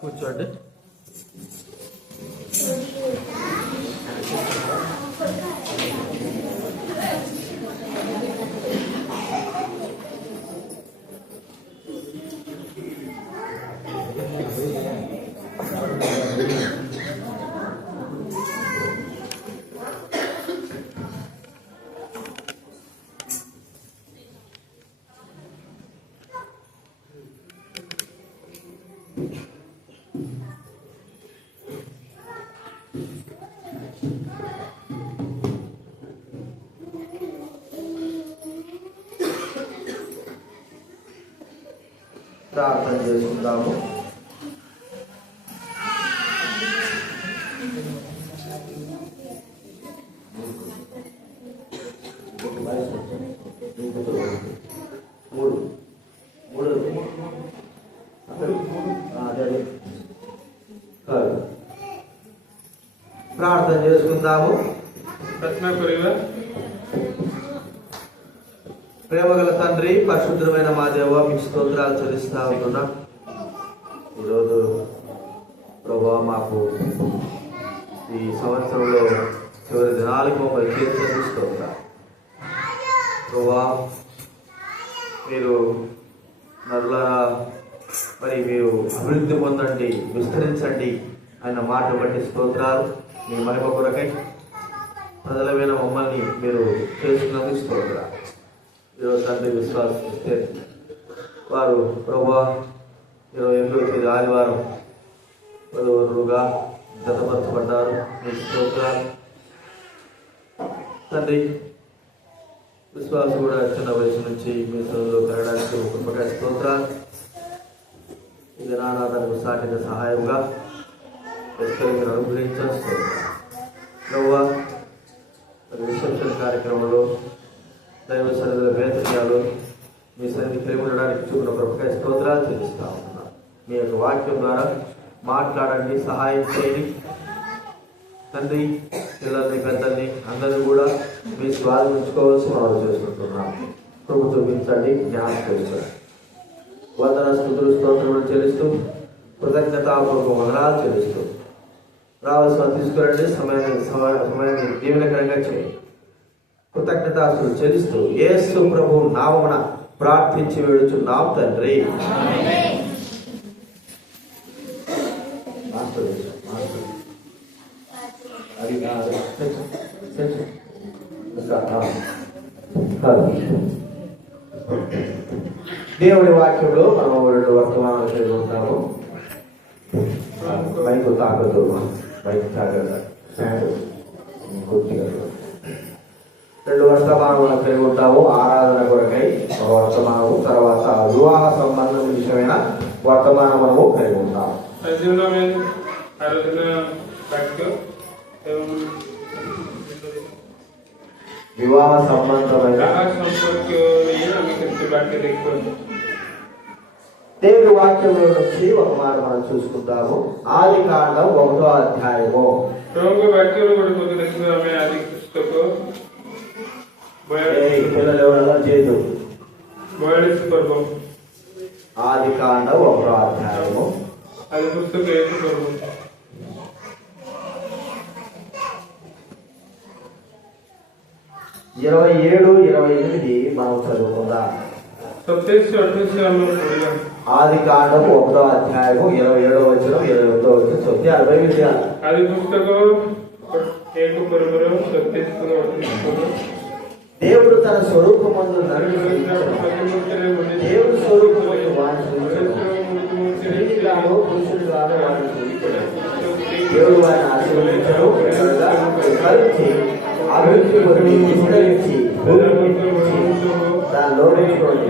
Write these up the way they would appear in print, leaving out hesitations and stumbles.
కూర్చోండి. ప్రార్థన చేసుకుందాము. ప్రార్థన చేసుకుందాము. ప్రేమగల తండ్రి, పరిశుద్ధమైన మా దేవ, మీకు స్తోత్రాలు చెల్లిస్తా ఉంటున్నా. ఈరోజు ప్రభా మాకు ఈ సంవత్సరంలో చివరి దినాలకు మమ్మల్ని చేర్చుకుంటా ప్రభా, మీరు నరులారా మరి మీరు అభివృద్ధి పొందండి, విస్తరించండి అన్న మాట బట్టి స్తోత్రాలు. మీ మహిమ కొరకై ప్రజలమైన మమ్మల్ని మీరు చేసుకున్నందుకు స్తోత్రాలు. ఈరోజు తండ్రి విశ్వాసం ఇస్తే వారు ప్రభా 28వ తేదీ ఆదివారం పలువురుగా జతపరచబడ్డారు. మీకు స్తోత్రాలు తండ్రి. విశ్వాసం కూడా చిన్న వయసు నుంచి మీ సన్నిధిలో పెరగడానికి ఒక స్తోత్రాలు. ఇది నానాదనకు సాటిన సహాయంగా మీరు అనుగ్రహించాల్సి స్తోత్రాలు. రిసెప్షన్ కార్యక్రమంలో దైవ సన్నిధిలో వేతనాలు మీ సన్నిధి కలిగి ఉండడానికి చూపిన ప్రభుత్వ స్తోత్రాలు చెల్లిస్తా ఉంటున్నాను. మీ యొక్క వాక్యం ద్వారా మాట్లాడండి, సహాయం చేయండి తండ్రి. పిల్లల్ని పెద్దల్ని అందరినీ కూడా మీ స్వాధీనించుకోవాల్సి మనం చేసుకుంటున్నాం. ప్రభు చూపించండి, జ్ఞానం చేయండి. వందన స్తుతులు స్తోత్రములు చెల్లిస్తూ కృతజ్ఞతాపూర్వక వందనాలు చెల్లిస్తూ రావాల్సిన తీసుకురండి. సమయాన్ని దీవెనకరంగా చేయండి. కృతజ్ఞతాస్తులు చెల్లిస్తూ యేసు ప్రభు నామమున ప్రార్థించి వేడుచున్నాం తండ్రి. దేవుడి వాక్యంలో మనం 2 వర్తమానాలు కలిగి ఉంటాము. మైకు తాగదు, మైకు తాగదు, కొద్దిగా 2 వర్తమానాలు కలిగి ఉంటాము. ఆరాధన కొరకై ఒక వర్తమానము, తర్వాత వివాహ సంబంధం విషయమైన వర్తమానం మనము కలిగి ఉంటాము. వివాహ సంబంధమైన దేవుడి వాక్యంలో నుంచి ఒక మాట మనం చూసుకుంటాము. ఆదికాండం 1వ అధ్యాయము. పిల్లలు ఎవరైనా చేదు ఆదికాండం 1వ అధ్యాయము. అది పుస్తకం 27-28 మనం చదువుకుందాం. ఆదికాండం 1వ అధ్యాయము 27వ వచనం 28వ వచనం చదివితే 60 విషయాలు. అది పుస్తకం దేవుడు తన స్వరూపమందు నరుని దేవుడు స్వరూపమందు వారిని స్త్రీగాను పురుషుడుగాను వారిని దేవుడు వారిని ఆశీర్వదించడు. కలిసి అభివృద్ధి పొంది విస్తరించి భూమిని నిండించి దానిలో నింపుకోండి.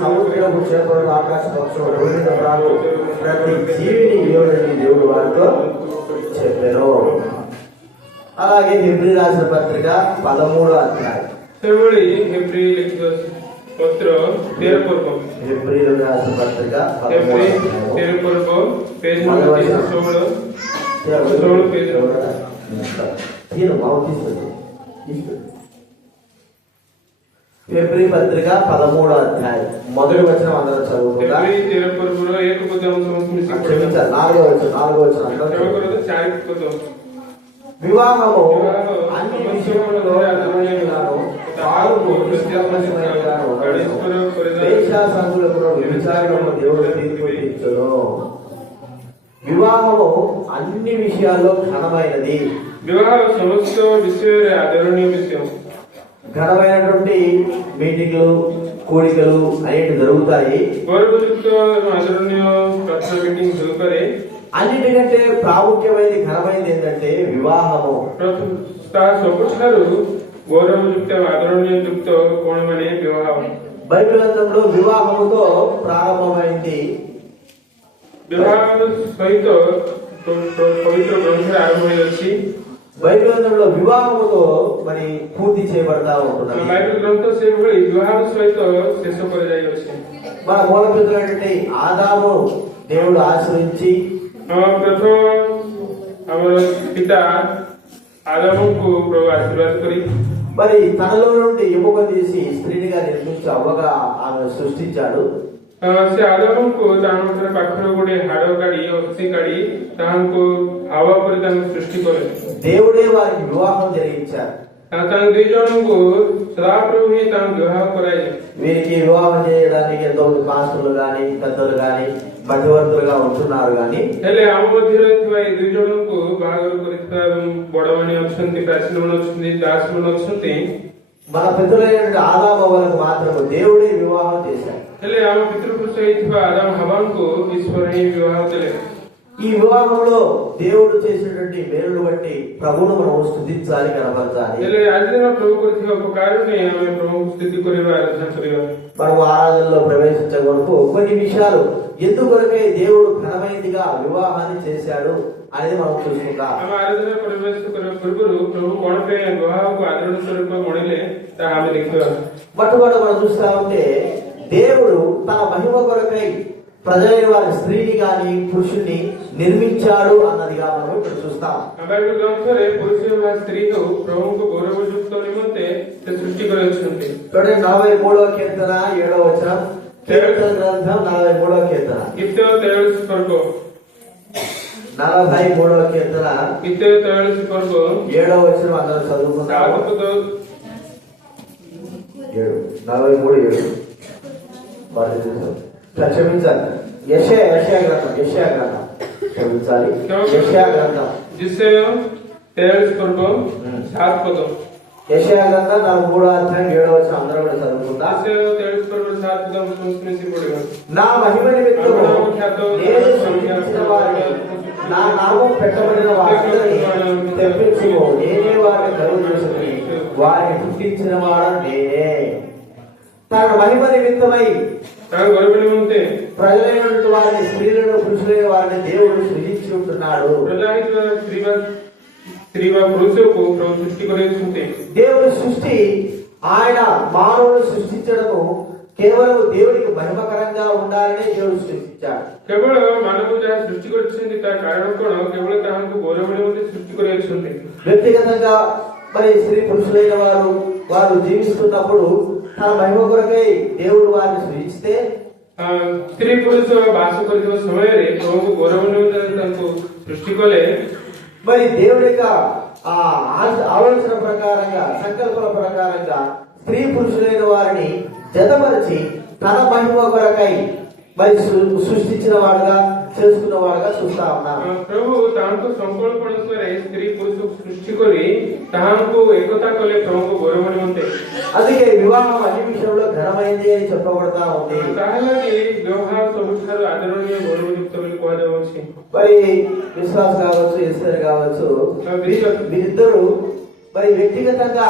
సముద్రపు చేపలు, ఆకాశ పక్షులు, భూమి ప్రాణులు, ప్రతి జీవిని ఇవ్వడని దేవుడు వారితో చెప్పారు. అలాగే హెబ్రీ రాసిన పత్రిక 13వ అధ్యాయం. ସେଭଳି ହେବ୍ରୀ ପତ୍ର 13 ପର୍ବ హెబ్రీలు రాసిన పత్రిక ହେବ୍ରୀ 13వ 13 ପର୍ବ పేజ్ నంబర్ 16 16 పేజ్ హెబ్రీ పత్రిక 13వ అధ్యాయం మొదటి వచనం అందరం చదువుకుందాం. ହେବ୍ରୀ 13 ପର୍ବର 1 ପଦ ଆମେ ସମସ୍ତେ ମିଶି ପଢିବା। క్షమించాలి, 4వ వచనం అందరం କ୍ଷମା చదువుకుందాం. କରନ୍ତୁ 4 ପଦ వివాహము అన్ని విషయములలో అర్థమైనగాను, పాలుకు నిష్కల్మషమైనగాను ఉండవలెను. వేశ్యాసంగులకు వ్యభిచారులకు దేవుడు తీర్పు తీర్చును. వివాహము అన్ని విషయాల్లో ఘనమైనది. వివాహ సమస్త విషୟରେ ఆదరణీయ విషయం. ఘనమైనటువంటి మీటింగ్లు, కూడికలు అనేవి జరుగుతాయి. గౌరవయుక్త ఆదరణీయ ప్రార్థన మీటింగ్ జరుగుతాయి. అన్నిటికంటే ప్రాముఖ్యమైనది, ఘనమైనది ఏంటంటే వివాహము. ତା ସବୁଠାରୁ ଗୌରବଯୁକ୍ତ ଆଦରଣୀୟଯୁକ୍ତ କଣ ମାନେ ବିବାହ. బైబిల్ గ్రంథంలో వివాహముతో ప్రారంభమైంది. ବିବାହ ସହିତ ପବିତ୍ର ଗ୍ରନ୍ଥରେ ଆରମ୍ଭ ହୋଇଅଛି. బైబిల్ గ్రంథంలో వివాహముతో మరి పూర్తి చేయబడతా ఉంటున్నది. బైబిల్ గ్రంథ ସେଭଳି ବିବାହ ସହିତ ଶେଷ କରାଯାଇଅଛି. మన మూల పితృడైనటువంటి ఆదాము దేవుడు ఆశ్రయించి ପ୍ରଥମ ଆମର ପିତା ఆదాముకు ప్రభు ఆశీర్వాద କରି మరి తనలో నుండి ఎముక తీసి స్త్రీనిగా నిర్మించి అవ్వగా ఆమె సృష్టించాడు. ସେ ଆଦାମଙ୍କୁ ତାଙ୍କ ପାଖରେ ଗୋଟେ ହାଡ଼ କାଢି ଅସ୍ଥି କାଢି ତାହାଙ୍କୁ ହାୱା କରି ତାଙ୍କୁ ସୃଷ୍ଟି କଲେ. దేవుడే వారికి వివాహం జరిగించారు. ତାଙ୍କ ଦୁଇ ଜଣଙ୍କୁ ସଦାପ୍ରଭୁ ହିଁ ତାଙ୍କୁ ବିବାହ କରାଇଲେ. వీరికి వివాహం చేయడానికి ఎంతో పాస్టర్లు గాని, పెద్దలు గాని, మధ్యవర్తులుగా ఉంటున్నారు గాని, ହେଲେ ଆମ ମଧ୍ୟରେ ଥିବା ଏଇ ଦୁଇ ଜଣଙ୍କୁ ବାହାଘର କରିଥିବା ବଡମାନେ ଅଛନ୍ତି, ପ୍ରାଚୀନମାନେ ଅଛନ୍ତି, ଦାସମାନେ ଅଛନ୍ତି. మన పితృలైనటువంటి ఆదాము అవ్వలకు మాత్రము దేవుడే వివాహం చేశాడు. ହେଲେ ଆମ ପିତୃପୁରୁଷ ହେଇଥିବା ଆଦାମ ହାୱାଙ୍କୁ ଈଶ୍ୱର ହିଁ ବିବାହ କଲେ. ఈ వివాహంలో దేవుడు చేసినటువంటి మేలును బట్టి ప్రభువును మనం స్తుతించాలి, కనపరచాలి. ହେଲେ ଆଜି ଦିନ ପ୍ରଭୁ କରିଥିବା ଉପକାର ନେଇ ଆମେ ପ୍ରଭୁଙ୍କୁ ସ୍ଥିତି କରିବା, ଆରାଧନା କରିବା. మనము ఆరాధనలో ప్రవేశించే వరకు కొన్ని విషయాలు ఎందుకొరకే దేవుడు ఘనమైనదిగా వివాహాన్ని చేశాడు అనేది మనం చూసుకుందాం. ଆମେ ଆରାଧନା ପ୍ରବେଶ କରିବା ପୂର୍ବରୁ ପ୍ରଭୁ କଣ ପାଇଁ ବିବାହକୁ ଆଦରଣ ସ୍ୱରୂପ ଗଣିଲେ ତାହା ଆମେ ଦେଖିବା. మొట్టమొదట మనం చూస్తా ఉంటే దేవుడు తన మహిమ కొరకై ప్రజలైన వారి స్త్రీని గాని పురుషుని నిర్మించాడు అన్నదిగా మనం ఇక్కడ చూస్తాం. బైబిల్ గ్రంథରେ పురుష ବା ସ୍ତ୍ରୀକୁ ପ୍ରଭୁଙ୍କ ଗୌରବଯୁକ୍ତ ନିମନ୍ତେ ସେ ସୃଷ୍ଟି କରିଛନ୍ତି. చూడండి 43వ కీర్తన 7వ వచనం. కీర్తన గ్రంథం 43వ కీర్తన. ଗୀତ 43 ପର୍ବ 43వ కీర్తన ଗୀତ 43 ପର୍ବ 7వ వచనం అందరూ చదువుకుందాం. 43:7 క్షమించాలి. యెషయా గ్రంథం క్షమించాలి. యెషయా గ్రంథం जिसे 43 పర్ବ 7 పద. యెషయా గ్రంథం 43వ అధ్యాయం 7వ వచనం అందరూ కూడా చదువుకుందాం. 43 పర్ବ 7 పద సంస్కృతి పడిగా. నా మహిమ నిమిత్తము నేను సృష్టించిన వారిని, నా నామం పెట్టబడిన వారందరినీ తెప్పించుకో. నేనే వారిని కలుగు చేసుకుని వారిని పుట్టించిన వాడు నేనే. తన మహిమ నిమిత్తమై ତାଙ୍କ ଗୌରବ ନିମନ୍ତେ ప్రజలైనటువంటి వారిని, స్త్రీలను పురుషులైన వారిని దేవుడు సృజించి ఉంటున్నాడు. ପ୍ରଜା ହେଇଥିବା ସ୍ତ୍ରୀ ବା ପୁରୁଷକୁ ପ୍ରଭୁ ସୃଷ୍ଟି କରାଇଛନ୍ତି. దేవుడి సృష్టి, ఆయన మానవుని సృష్టించడము కేవలం దేవుడికి మహిమకరంగా ఉండాలని దేవుడు సృష్టించాడు. କେବଳ ମାନବ ଯାହା ସୃଷ୍ଟି କରିଛନ୍ତି ତା କାରଣ କଣ? କେବଳ ତାହାଙ୍କୁ ଗୌରବ ନିମନ୍ତେ ସୃଷ୍ଟି କରାଇଛନ୍ତି. వ్యక్తిగతంగా మరి స్త్రీ పురుషులైన వారు జీవిస్తున్నప్పుడు తన మహిమ కొరకై దేవుడు వారిని సృజిస్తే, ସ୍ତ୍ରୀ ପୁରୁଷ ବାସ କରିଥିବା ସମୟରେ ପ୍ରଭୁଙ୍କୁ ଗୌରବ ନିମନ୍ତେ ତାଙ୍କୁ సృష్టి କଲେ. మరి దేవుడి యొక్క ఆలోచన ప్రకారంగా, సంకల్పన ప్రకారంగా స్త్రీ పురుషులైన వారిని జతపరిచి తన మహిమ కొరకై మరి సృష్టించిన వాడుగా, చేసుకున్న వాడుగా చూస్తా ఉన్నాం. ପ୍ରଭୁ ତାଙ୍କ ସଂକଳ୍ପ ଅନୁସାରେ ସ୍ତ୍ରୀ ପୁରୁଷକୁ ସୃଷ୍ଟି କରି ତାହାଙ୍କୁ ଏକତା କଲେ ପ୍ରଭୁଙ୍କ ଗୌରବ ନିମନ୍ତେ. అందుకే వివాహం అన్ని విషయంలో ఘనమైంది అని చెప్పబడతా ఉంది. ତାହାଲାଗି ବିବାହ ସବୁଠାରୁ ଆଦରଣୀୟ ଗୌରବଯୁକ୍ତ ବୋଲି କୁହାଯାଉଛି. మరి విశ్వాస్ కావచ్చు, ఎస్తేర్ కావచ్చు, వీరిద్దరూ మరి వ్యక్తిగతంగా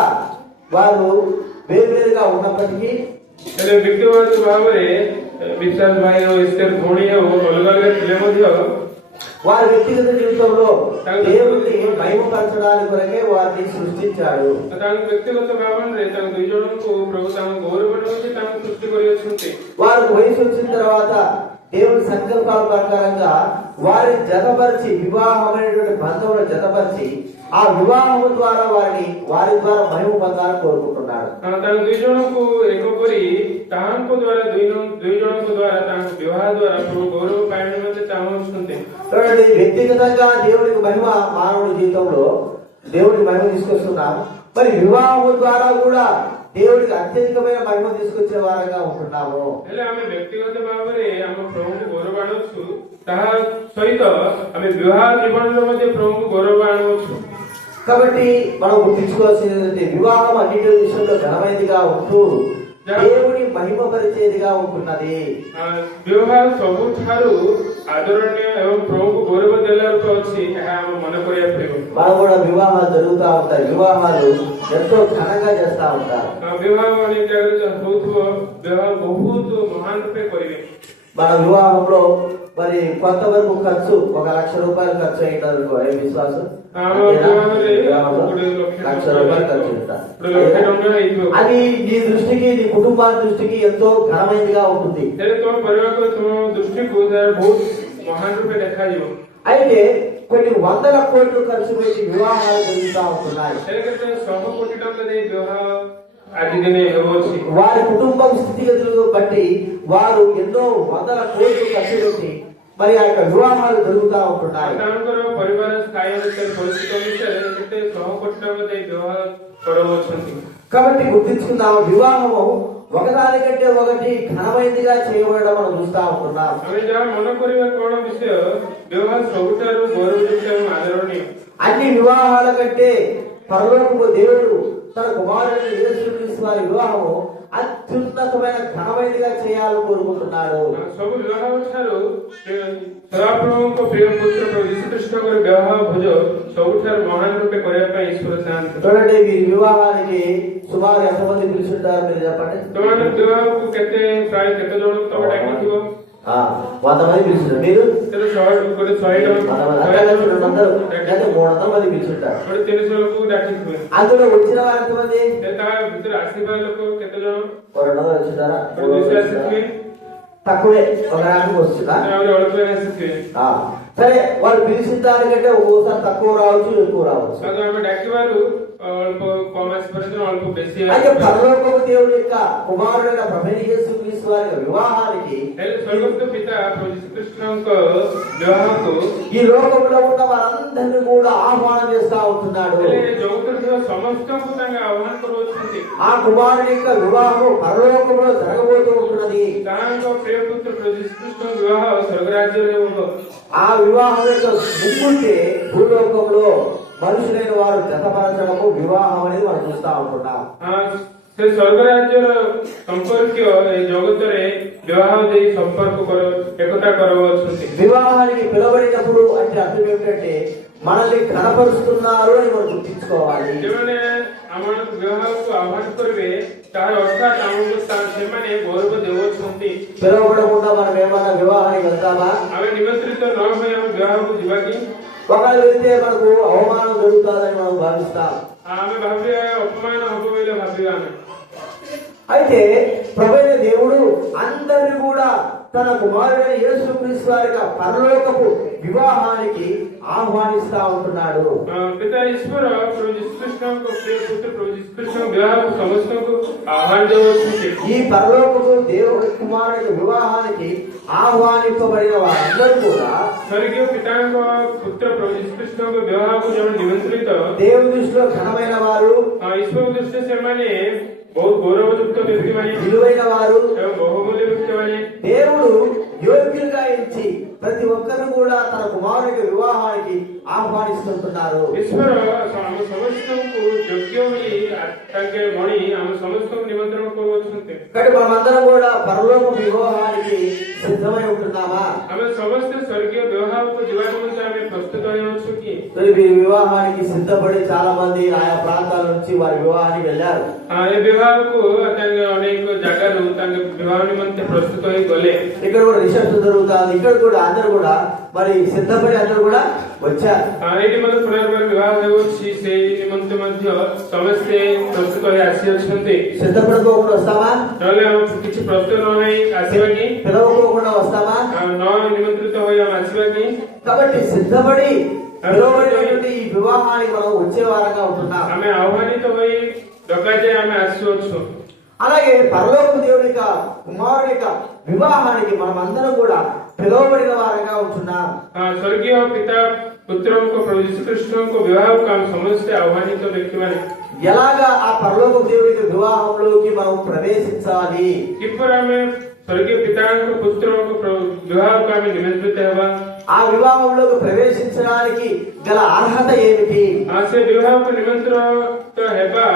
వారు వేరువేరుగా ఉన్నప్పటికీ ହେଲେ ବ୍ୟକ୍ତିଗତ ଭାବରେ ବିଶ୍ୱାସ ଭାଇ ଓ ଏସ୍ତର ଭଉଣୀ ଓ ଅଲଗା ଅଲଗା ଥିଲେ ମଧ୍ୟ వారి వ్యక్తిగత జీవితంలో దేవుడిని మహిమపరచడానికి కొరకే వారిని సృష్టించాడు. ତାଙ୍କ ବ୍ୟକ୍ତିଗତ ଭାବରେ ତାଙ୍କ ଦୁଇ ଜଣଙ୍କୁ ପ୍ରଭୁ ତାଙ୍କ ଗୌରବ ନିମନ୍ତେ ତାଙ୍କୁ ସୃଷ୍ଟି କରିଅଛନ୍ତି. వారు వయసు వచ్చిన తర్వాత దేవుని సంకల్పాల ప్రకారంగా వారిని జతపరిచి వివాహమైనటువంటి బంధములను జతపరిచి ఆ వివాహము ద్వారా వారి ద్వారా మహిమ పొందాలని కోరుకుంటున్నాడు. ତାଙ୍କ ଦୁଇ ଜଣଙ୍କୁ ଏକ କରି ତାହାଙ୍କ ଦ୍ୱାରା ଦୁଇ ଜଣଙ୍କ ଦ୍ୱାରା ତାଙ୍କ ବିବାହ ଦ୍ୱାରା ପ୍ରଭୁ ଗୌରବ ପାଇବା ନିମନ୍ତେ ଚାହୁଁଛନ୍ତି. కాబట్టి వ్యక్తిగతంగా దేవునికి మహిమ మానవుడి జీవితంలో దేవుడికి మహిమ తీసుకొస్తున్నాం. మరి వివాహము ద్వారా కూడా దేవుడికి అత్యధికమైన మహిమ తీసుకొచ్చే వారంగా ఉంటున్నాము. ହେଲେ ଆମେ ବ୍ୟକ୍ତିଗତ ଭାବରେ ଆମ ପ୍ରଭୁଙ୍କୁ ଗୌରବ ଆଣୁଛୁ, ତାହା ସହିତ ଆମେ ବିବାହ ଜୀବନରେ ମଧ୍ୟ ପ୍ରଭୁଙ୍କୁ ଗୌରବ ଆଣୁଛୁ. కాబట్టి మనం గుర్తించుకోవాల్సింది వివాహం అన్నిటి విషయంలో ఘనమైనదిగా ఉంటూ దేవుని మహిమపరిచేదిగా ఉంటున్నది. ବିବାହ ସବୁଠାରୁ ଆଦରଣୀୟ ଏବଂ ପ୍ରଭୁଙ୍କୁ ଗୌରବ ଦେଲା ରୂପ ଅଛି, ଏହା ଆମ ମନେ କରିବା ପଡ଼ିବ. మనం కూడా వివాహాలు జరుగుతూ ఉంటాయి. వివాహాలు ఎంతో ఘనంగా చేస్తా ఉంటారు. ବିବାହ ଅନେକ ଜାଗାରେ ହଉଥିବ, ବିବାହ ବହୁତ ମହାନ ରୂପେ କରିବେ. మన వివాహంలో మరి కొంతవరకు ఖర్చు 1,00,000 రూపాయలు ఖర్చు అయిందనుకో, ఏ విశ్వాసం అది నీ దృష్టికి నీ కుటుంబాల దృష్టికి ఎంతో ఘనమైనదిగా ఉంటుంది. అయితే కొన్ని 100 కోట్లు ఖర్చు పెట్టి వివాహాలు జరుగుతూ ఉంటున్నాయి. వారి కుటుంబం స్థితిగతులను బట్టి వారు ఎన్నో 100 కోట్లు ఖర్చు పెట్టి మరి ఆ యొక్క వివాహాలు జరుగుతూ ఉంటున్నాయి. పరివార స్థాయి కాబట్టి గుర్తించుకుందాం, వివాహము ఒకదానికంటే ఒకటి ఘనమైనదిగా చేయబడడం మనం చూస్తా ఉంటున్నాం. అన్ని వివాహాల కంటే పరలోకపు దేవుడు తన కుమారుని యేసుక్రీస్తు వారి వివాహము అత్యున్నతమైన ఘనమైనదిగా చేయాలని కోరుకుంటున్నాడు. చూడండి, వీరి వివాహానికి సుమారు ఎంతమంది పిలుచుంటారు మీరు చెప్పండి. 100 మంది పిలుచుంటారు. మీరు 300 మంది పిలుచుంటారు. అందులో వచ్చిన వారు ఎంతమంది? 200 వచ్చింటారా? తక్కువే, ఒక రాకు వస్తుందా? సరే, వాళ్ళు పిలిచిన దానికంటే ఒక్కోసారి తక్కువ రావచ్చు, ఎక్కువ రావచ్చు. అయితే పరలోకపు దేవుడి యొక్క కుమారుడైన ప్రభువైన యేసుక్రీస్తు వారి వివాహానికి ఈ లోకంలో ఉన్న వారందరినీ కూడా ఆహ్వానం చేస్తా ఉంటున్నాడు. ఆ కుమారుడి యొక్క వివాహం పరలోకంలో జరగబోతూ ఉంటున్నది. ఆ వివాహం యొక్క ముగ్గుంటే భూలోకంలో మనుషులైన వారు జతపరచడము వివాహం అనేది మనం చూస్తా ఉంటున్నాం. ସ୍ୱର୍ଗ ରାଜ୍ୟର ସମ୍ପର୍କୀୟ ଏହି ଜଗତରେ ବିବାହ ଦେଇ ସମ୍ପର୍କ ଏକତା କରାଉଛନ୍ତି. వివాహానికి పిలవబడినప్పుడు అంటే అర్థం ఏమిటంటే మనల్ని కనపరుస్తున్నారు అని మనం గుర్తించుకోవాలి. ଯେଉଁମାନେ ଆମମାନଙ୍କୁ ବିବାହକୁ ଆହ୍ୱାନ କରିବେ ତାହାର ଅର୍ଥାତ୍ ଆମକୁ ସେମାନେ ଗୌରବ ଦେଉଛନ୍ତି. పిలవబడకుండా మనం ఏమన్నా వివాహానికి వెళ్తామా? ଆମେ ନିମନ୍ତ୍ରିତ ନ ହୋଇ ଆମେ ବିବାହକୁ ଯିବା କି? ఒకవేళ వెళ్తే మనకు అవమానం జరుగుతుందని మనం భావిస్తాం. ଆମେ ଭାବିବା ଅପମାନ ହବ ବୋଲି ଭାବିବା ଆମେ. అయితే ప్రభువైన దేవుడు అందరినీ కూడా తన కుమారుడైన యేసుక్రీస్తు వారి పరలోకపు వివాహానికి ఆహ్వానిస్తా ఉంటున్నాడు. పితా ఈశ్వర ప్రభు యేసుక్రీస్తుଙ୍କ ప్రియ పుత్ర ప్రభు యేసుక్రీస్తుଙ୍କ వివాహకు ସମସ୍ତଙ୍କୁ ఆహ్వాନ ଦେଉଛନ୍ତି. ఈ పరలోకపు దేవుడి కుమారుడి వివాహానికి ఆహ్వానింపబడిన వారందరూ కూడా స్వర్గీయ పితాଙ୍କ పుత్ర ప్రభు యేసుక్రీస్తుଙ୍କ వివాహకు ଯେଉଁ ନିମନ୍ତ୍ରିତ దేవుని దృష్టిలో ఘనమైన వారు, ఈశ్వర దృష్టిలో ସେମାନେ ବହୁତ గౌరవయుక్త వ్యక్తిମାନେ, విలువైన వారు, బహుమూల్య వ్యక్తిମାନେ దేవుడు యోగ్యులుగా ఎంచి ప్రతి ఒక్కరు కూడా తన కుమారుడి వివాహానికి ఆహ్వానిస్తుంటున్నారు. ఈశ్వర ସମସ୍ତଙ୍କୁ ଯୋଗ୍ୟ ବୋଲି ତାଙ୍କେ ଭଣୀ ଆମେ ସମସ୍ତଙ୍କୁ ନିମନ୍ତ୍ରଣ କରୁଅଛନ୍ତି। కాబట్టి మనమందరం కూడా పరలోక వివాహానికి సిద్ధమై ఉంటున్నామా? ଆମେ ସମସ୍ତେ ସ୍ୱର୍ଗୀୟ ବିବାହକୁ ଯିବା ନିମନ୍ତେ ଆମେ ପ୍ରସ୍ତୁତ ହୋଇଅଛୁ କି? మరి వీరి వివాహానికి సిద్ధపడి చాలా మంది ఆయా ప్రాంతాల నుంచి వారి వివాహానికి వెళ్ళారు. ଏ ବିବାହକୁ ତାଙ୍କେ ଅନେକ ଜାଗାରୁ ତାଙ୍କେ ବିବାହ ନିମନ୍ତେ ପ୍ରସ୍ତୁତ ହୋଇ ଗଲେ। ఇక్కడ కూడా రిసెప్షన్ జరుగుతుంది. ఇక్కడ కూడా అందరూ కూడా మరి సిద్ధపడి అందరూ కూడా వచ్చారు. ଏଇଠି ମଧ୍ୟ ପୁନର୍ବାର ବିବାହ ହେଉଛି, ସେଇ ନିମନ୍ତେ ମଧ୍ୟ ସମସ୍ତେ ପ୍ରସ୍ତୁତ ହୋଇ ଆସିଅଛନ୍ତି। సిద్ధపడుకోకుండా వస్తామా? ନହେଲେ ଆମେ କିଛି ପ୍ରସ୍ତୁତ ନ ହୋଇ ଆସିବା କି? పిలవకోకుండా వస్తామా? ନ ନିମନ୍ତ୍ରିତ ହୋଇ ଆମେ ଆସିବା କି? కాబట్టి సిద్ధపడి పిలువబడినటువంటి ఈ వివాహానికి మనం వచ్చే వారంగా ఉంటున్నాం. ଆମେ ଆହ୍ୱାନିତ ହୋଇ ଡକାଯାଇ ଆମେ ଆସିଅଛୁ। అలాగే పరలోక దేవుని యొక్క కుమారుని యొక్క వివాహానికి మనం అందరం కూడా పిలువబడిన వారంగా ఉంటున్నాం। ସ୍ୱର୍ଗୀୟ ପିତା ପୁତ୍ରଙ୍କ ପ୍ରଭୁ ଯୀଶୁଖ୍ରୀଷ୍ଟଙ୍କ ବିବାହକୁ ଆମେ ସମସ୍ତେ ଆହ୍ୱାନିତ ବ୍ୟକ୍ତିମାନେ ఎలాగా ఆ పరలోక దేవుని యొక్క వివాహంలోకి మనం ప్రవేశించాలి? କିପରି ଆମେ ସ୍ୱର୍ଗୀୟ ପିତାଙ୍କ ପୁତ୍ରଙ୍କ ବିବାହକୁ ଆମେ ନିମନ୍ତ୍ରିତ ହେବା? ఆ వివాహంలోకి ప్రవేశించడానికి గల అర్హత ఏమిటి? ସେ ବିବାହକୁ ନିମନ୍ତ୍ରିତ ହେବା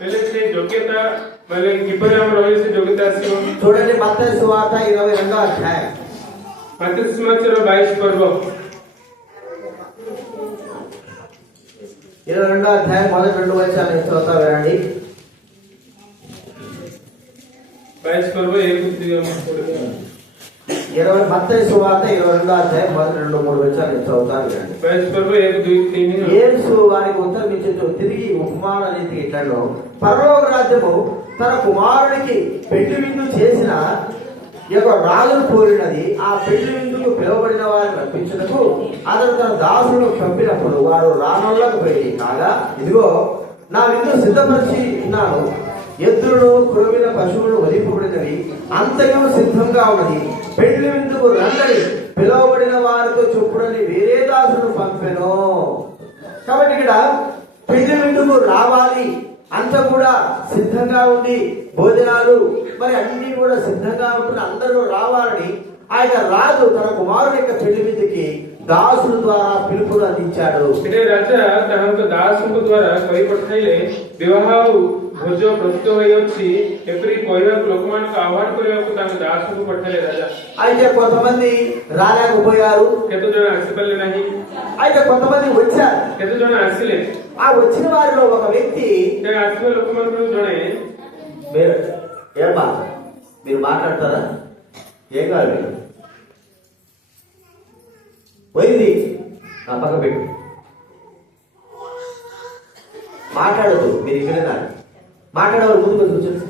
ବେଲେ ସେ ଯୋଗ୍ୟତା ବେଲେ କିପରି ଆମେ ରହି ସେ ଯୋଗ୍ୟତା ଆସିବ? చూడండి మత్తయి సువార్త 22వ అధ్యాయం మత్తయి సువార్త 22 పర్వ 22వ అధ్యాయం మొదటి 2 వచనాలు చదువుతా వినండి। 22 పర్వ 1 మత్తయి సువార్త 22వ అధ్యాయం మొదటి 2-3 వచనాలు చదువుతా వినండి। 22 పర్వ 1-2-3 యేసు వారికి ఉత్తరమిచ్చుచు తిరిగి ఉపమాన రీతికి ఇట్లనో, పరలోక రాజ్యము తన కుమారునికి పెళ్లి విందు చేసిన యొక్క రాజును కోరినది, ఆ పెళ్లి విందుకు పిలువబడిన వారిని రప్పించుటకు అతను తన దాసులను పంపినప్పుడు వారు రానోళ్ళకు పోయి కాగా, ఇదిగో నా విందు సిద్ధపరిచి ఉన్నాను, ఎద్దులను కురవిన పశువులు వదిలిపబడినవి అంతగా సిద్ధంగా ఉన్నది, పెళ్లి విందుకు రండి పిలువబడిన వారితో చొప్పుడని వేరే దాసును పంపెను। కాబట్టి ఇక్కడ పెళ్లి విందుకు రావాలి, అంత కూడా సిద్ధంగా ఉంది, భోజనాలు మరి అన్ని కూడా సిద్ధంగా ఉంటున్న అందరూ రావాలని ఆయన రాజు తన కుమారుని యొక్క పెళ్లి విందుకి దాసుల ద్వారా పిలుపును అందించాడు। ରାଜା ତାଙ୍କ ଦାସଙ୍କ ଦ୍ୱାରା କହି ପଠାଇଲେ ବିବାହ ଭୋଜ ପ୍ରସ୍ତୁତ ହୋଇଅଛି, ଏପରି କହିବାକୁ ଲୋକମାନଙ୍କୁ ଆହ୍ୱାନ କରିବାକୁ ତାଙ୍କ ଦାସଙ୍କୁ ପଠାଇଲେ ରାଜା। అయితే కొంతమంది రాలేకపోయారు, କେତେ ଜଣ ଆସିପାରିଲେ ନାହିଁ, అయితే కొంతమంది వచ్చారు। କେତେ ଜଣ ଆସିଲେ, ఆ వచ్చిన వారిలో ఒక వ్యక్తి ଆସିବା ଲୋକମାନଙ୍କୁ ଜଣେ ఏమా మీరు మాట్లాడతారా? ఏం కాదు, పోయింది నా పక్క పెట్టు, మాట్లాడదు, మీరు ఇక్కడ మాట్లాడేవారు ముందుకు కూర్చొని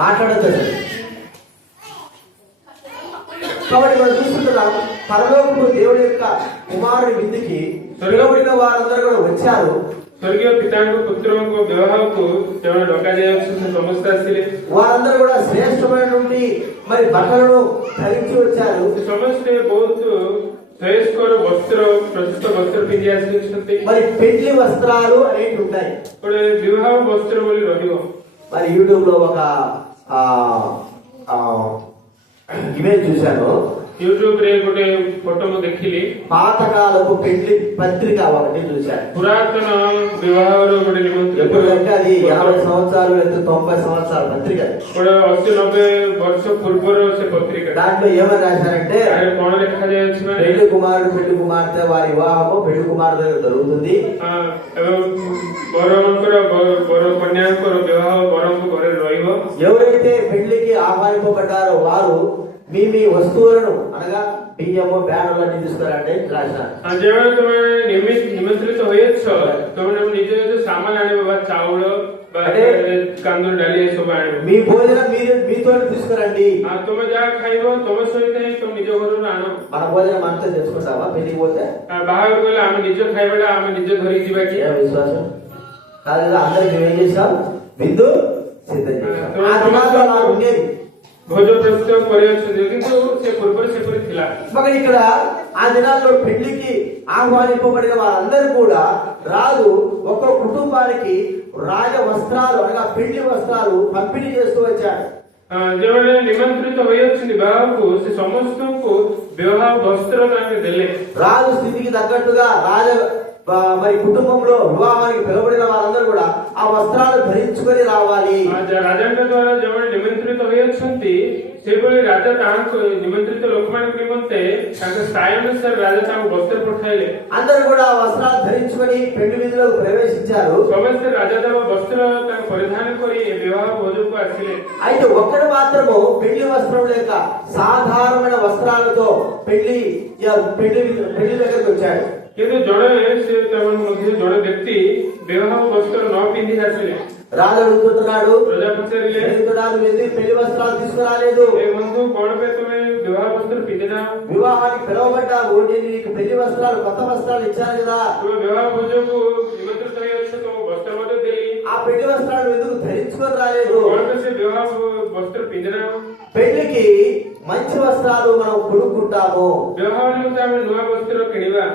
మాట్లాడద్దు। కాబట్టి మనం చూస్తున్నాం, పరలోకపు దేవుడి యొక్క కుమారుడి విందుకి పిలువబడిన వారందరూ కూడా వచ్చారు। ସ୍ୱର୍ଗୀୟ ପିତାଙ୍କ ପୁତ୍ରଙ୍କ ବିବାହକୁ ଯେଉଁ ଡକାଯାଇଅଛନ୍ତି ସମସ୍ତେ ଆସିଲେ, వారందరూ కూడా శ్రేష్టమైన నుండి మరి బట్టలను ధరించి వచ్చారు। ସମସ୍ତେ ବହୁତ శ్రేష్ఠకర వస్త్ర ప్రస్తుత వస్త్ర ପିନ୍ଧି ଆସିଛନ୍ତି। మరి పెళ్లి వస్త్రాలు అనేవి ఉంటాయి। ଗୋଟେ ବିବାହ ବସ୍ତ୍ର ବୋଲି ରହିବ। మరి యూట్యూబ్ లో ఒక ఇమేజ్ చూశాను, యూట్యూబ్ రే ଗୋଟେ ఫోటో ମୁଁ ଦେଖିଲି, పాతకాలపు పెళ్లి పత్రిక ఒకటి చూశాను। పురాతన వివాహର ଗୋଟେ ନିମନ୍ତ୍ରଣ, ఎప్పుడంటే అది 50 సంవత్సరాలు లేదా 90 సంవత్సరాల పత్రిక, ଗୋଟେ 80-90 ବର୍ଷ ପୂର୍ବର ସେ ପତ୍ରିକା। దాంట్లో ఏమని రాశారంటే, କଣ ଲେଖାଯାଇଛି ମାନେ పెళ్లి కుమారుడు పెళ్లి కుమార్తె వారి వివాహము పెళ్లి కుమార్తె దగ్గర జరుగుతుంది, ଏବଂ ବରଙ୍କର ବର କନ୍ୟାଙ୍କର ବିବାହ ବରଙ୍କ ଘରେ ରହିବ। ఎవరైతే పెళ్లికి ఆహ్వానింపబడ్డారో వారు మీ మీ వస్తువులను అనగా బియ్యము బ్యాడలు అన్ని తీసుకురండి రాశారు। ଯେବେଳେ ତମେ ନିମନ୍ତ୍ରିତ ହୋଇଅଛ, ତମେ ନିଜ ନିଜ ସାମାନ ଆଣିବ, ବା ଚାଉଳ ବା କାନ୍ଦୁଲ ଡାଲି ଏସବୁ ଆଣିବ। మీ భోజనం మీరు మీతో తీసుకురండి, ତମେ ଯାହା ଖାଇବ ତମ ସହିତ ହିଁ ତମେ ନିଜ ଘରରୁ ଆଣ। మన భోజనం అంతా తెచ్చుకుంటావా పెళ్లికి పోతే? ବାହାରକୁ ଗଲେ ଆମେ ନିଜ ଖାଇବାଟା ଆମେ ନିଜ ଧରିକି ଯିବା କି? విశ్వాసం కాదు కదా, అందరికి మేము ఏం చేసాం? విందు సిద్ధం చేసాం। ఆ దినాల్లో అలా ఉండేది, భోజ ప్రస్తుతం କରିଅଛନ୍ତି, କିନ୍ତୁ ସେ ପୂର୍ବରୁ ସେପରି ଥିଲା। మరి ఇక్కడ ఆ దినాల్లో పెళ్లికి ఆహ్వానింపబడిన వారందరూ కూడా రాజు ఒక్కో కుటుంబానికి రాజ వస్త్రాలు అనగా పెళ్లి వస్త్రాలు పంపిణీ చేస్తూ వచ్చాడు। ଯେଉଁମାନେ ନିମନ୍ତ୍ରିତ ହୋଇଅଛନ୍ତି ବିବାହକୁ, ସେ ସମସ୍ତଙ୍କୁ ବିବାହ ବସ୍ତ୍ର ତାଙ୍କେ ଦେଲେ। రాజు స్థితికి తగ్గట్టుగా రాజ మరి కుటుంబంలో వివాహానికి పిలువబడిన వారందరూ కూడా ఆ వస్త్రాలు ధరించుకొని రావాలి. ରାଜାଙ୍କ ଦ୍ୱାରା ଯେଉଁମାନେ ନିମନ୍ତ୍ରିତ ହୋଇଅଛନ୍ତି ସେଭଳି ରାଜା ତାହାଙ୍କୁ ନିମନ୍ତ୍ରିତ ଲୋକମାନଙ୍କ ନିମନ୍ତେ ତାଙ୍କ ସ୍ଥାୟୀ ଅନୁସାରେ ରାଜା ତାଙ୍କୁ ବସ୍ତ୍ର ପଠାଇଲେ. అందరూ కూడా ఆ వస్త్రాలు ధరించుకొని పెళ్లి విధిలోకి ప్రవేశించారు. ସମସ୍ତେ రాజା ଦେବ ବସ୍ତ୍ର ତାଙ୍କୁ ପରିଧାନ କରି ଏ ବିବାହ ଭୋଜକୁ ଆସିଲେ. అయితే ఒక్కడు మాత్రము పెళ్లి వస్త్రం లేక సాధారణమైన వస్త్రాలతో పెళ్లి దగ్గరికి వచ్చాడు. କିନ୍ତୁ ଜଣେ ସେ ମଧ୍ୟ ଜଣେ ବ୍ୟକ୍ତି ବିବାହ ବସ୍ତ୍ର ନ ପିନ୍ଧି ଆସିଲେ. రాజు అడుగుతున్నాడు, ରାଜା ପଚାରିଲେ, పెళ్లి వస్త్రాలు తీసుకురాలేదు, ఏ ବନ୍ଧୁ କଣ ପାଇଁ ତୁମେ ବିବାହ ବସ୍ତ୍ର ପିନ୍ଧିନା? వివాహానికి పిలువబడ్డావు, నేను నీకు పెళ్లి వస్త్రాలు కొత్త వస్త్రాలు ఇచ్చాను కదా, ତୁମେ ବିବାହ ଭୋଜକୁ ନିମନ୍ତ୍ରିତ ହୋଇଅଛ, ତୁମ ବସ୍ତ୍ର ମଧ୍ୟ ଦେଲି, ఆ పెళ్లి వస్త్రాలు ఎందుకు ధరించుకొని రాలేదు? କଣ ପାଇଁ ସେ ବିବାହ ବସ୍ତ୍ର ପିନ୍ଧିନା? పెళ్లికి మంచి వస్త్రాలు మనం కొనుక్కుంటాము, ବିବାହ ନିମନ୍ତେ ଆମେ ନୂଆ ବସ୍ତ୍ର କିଣିବା.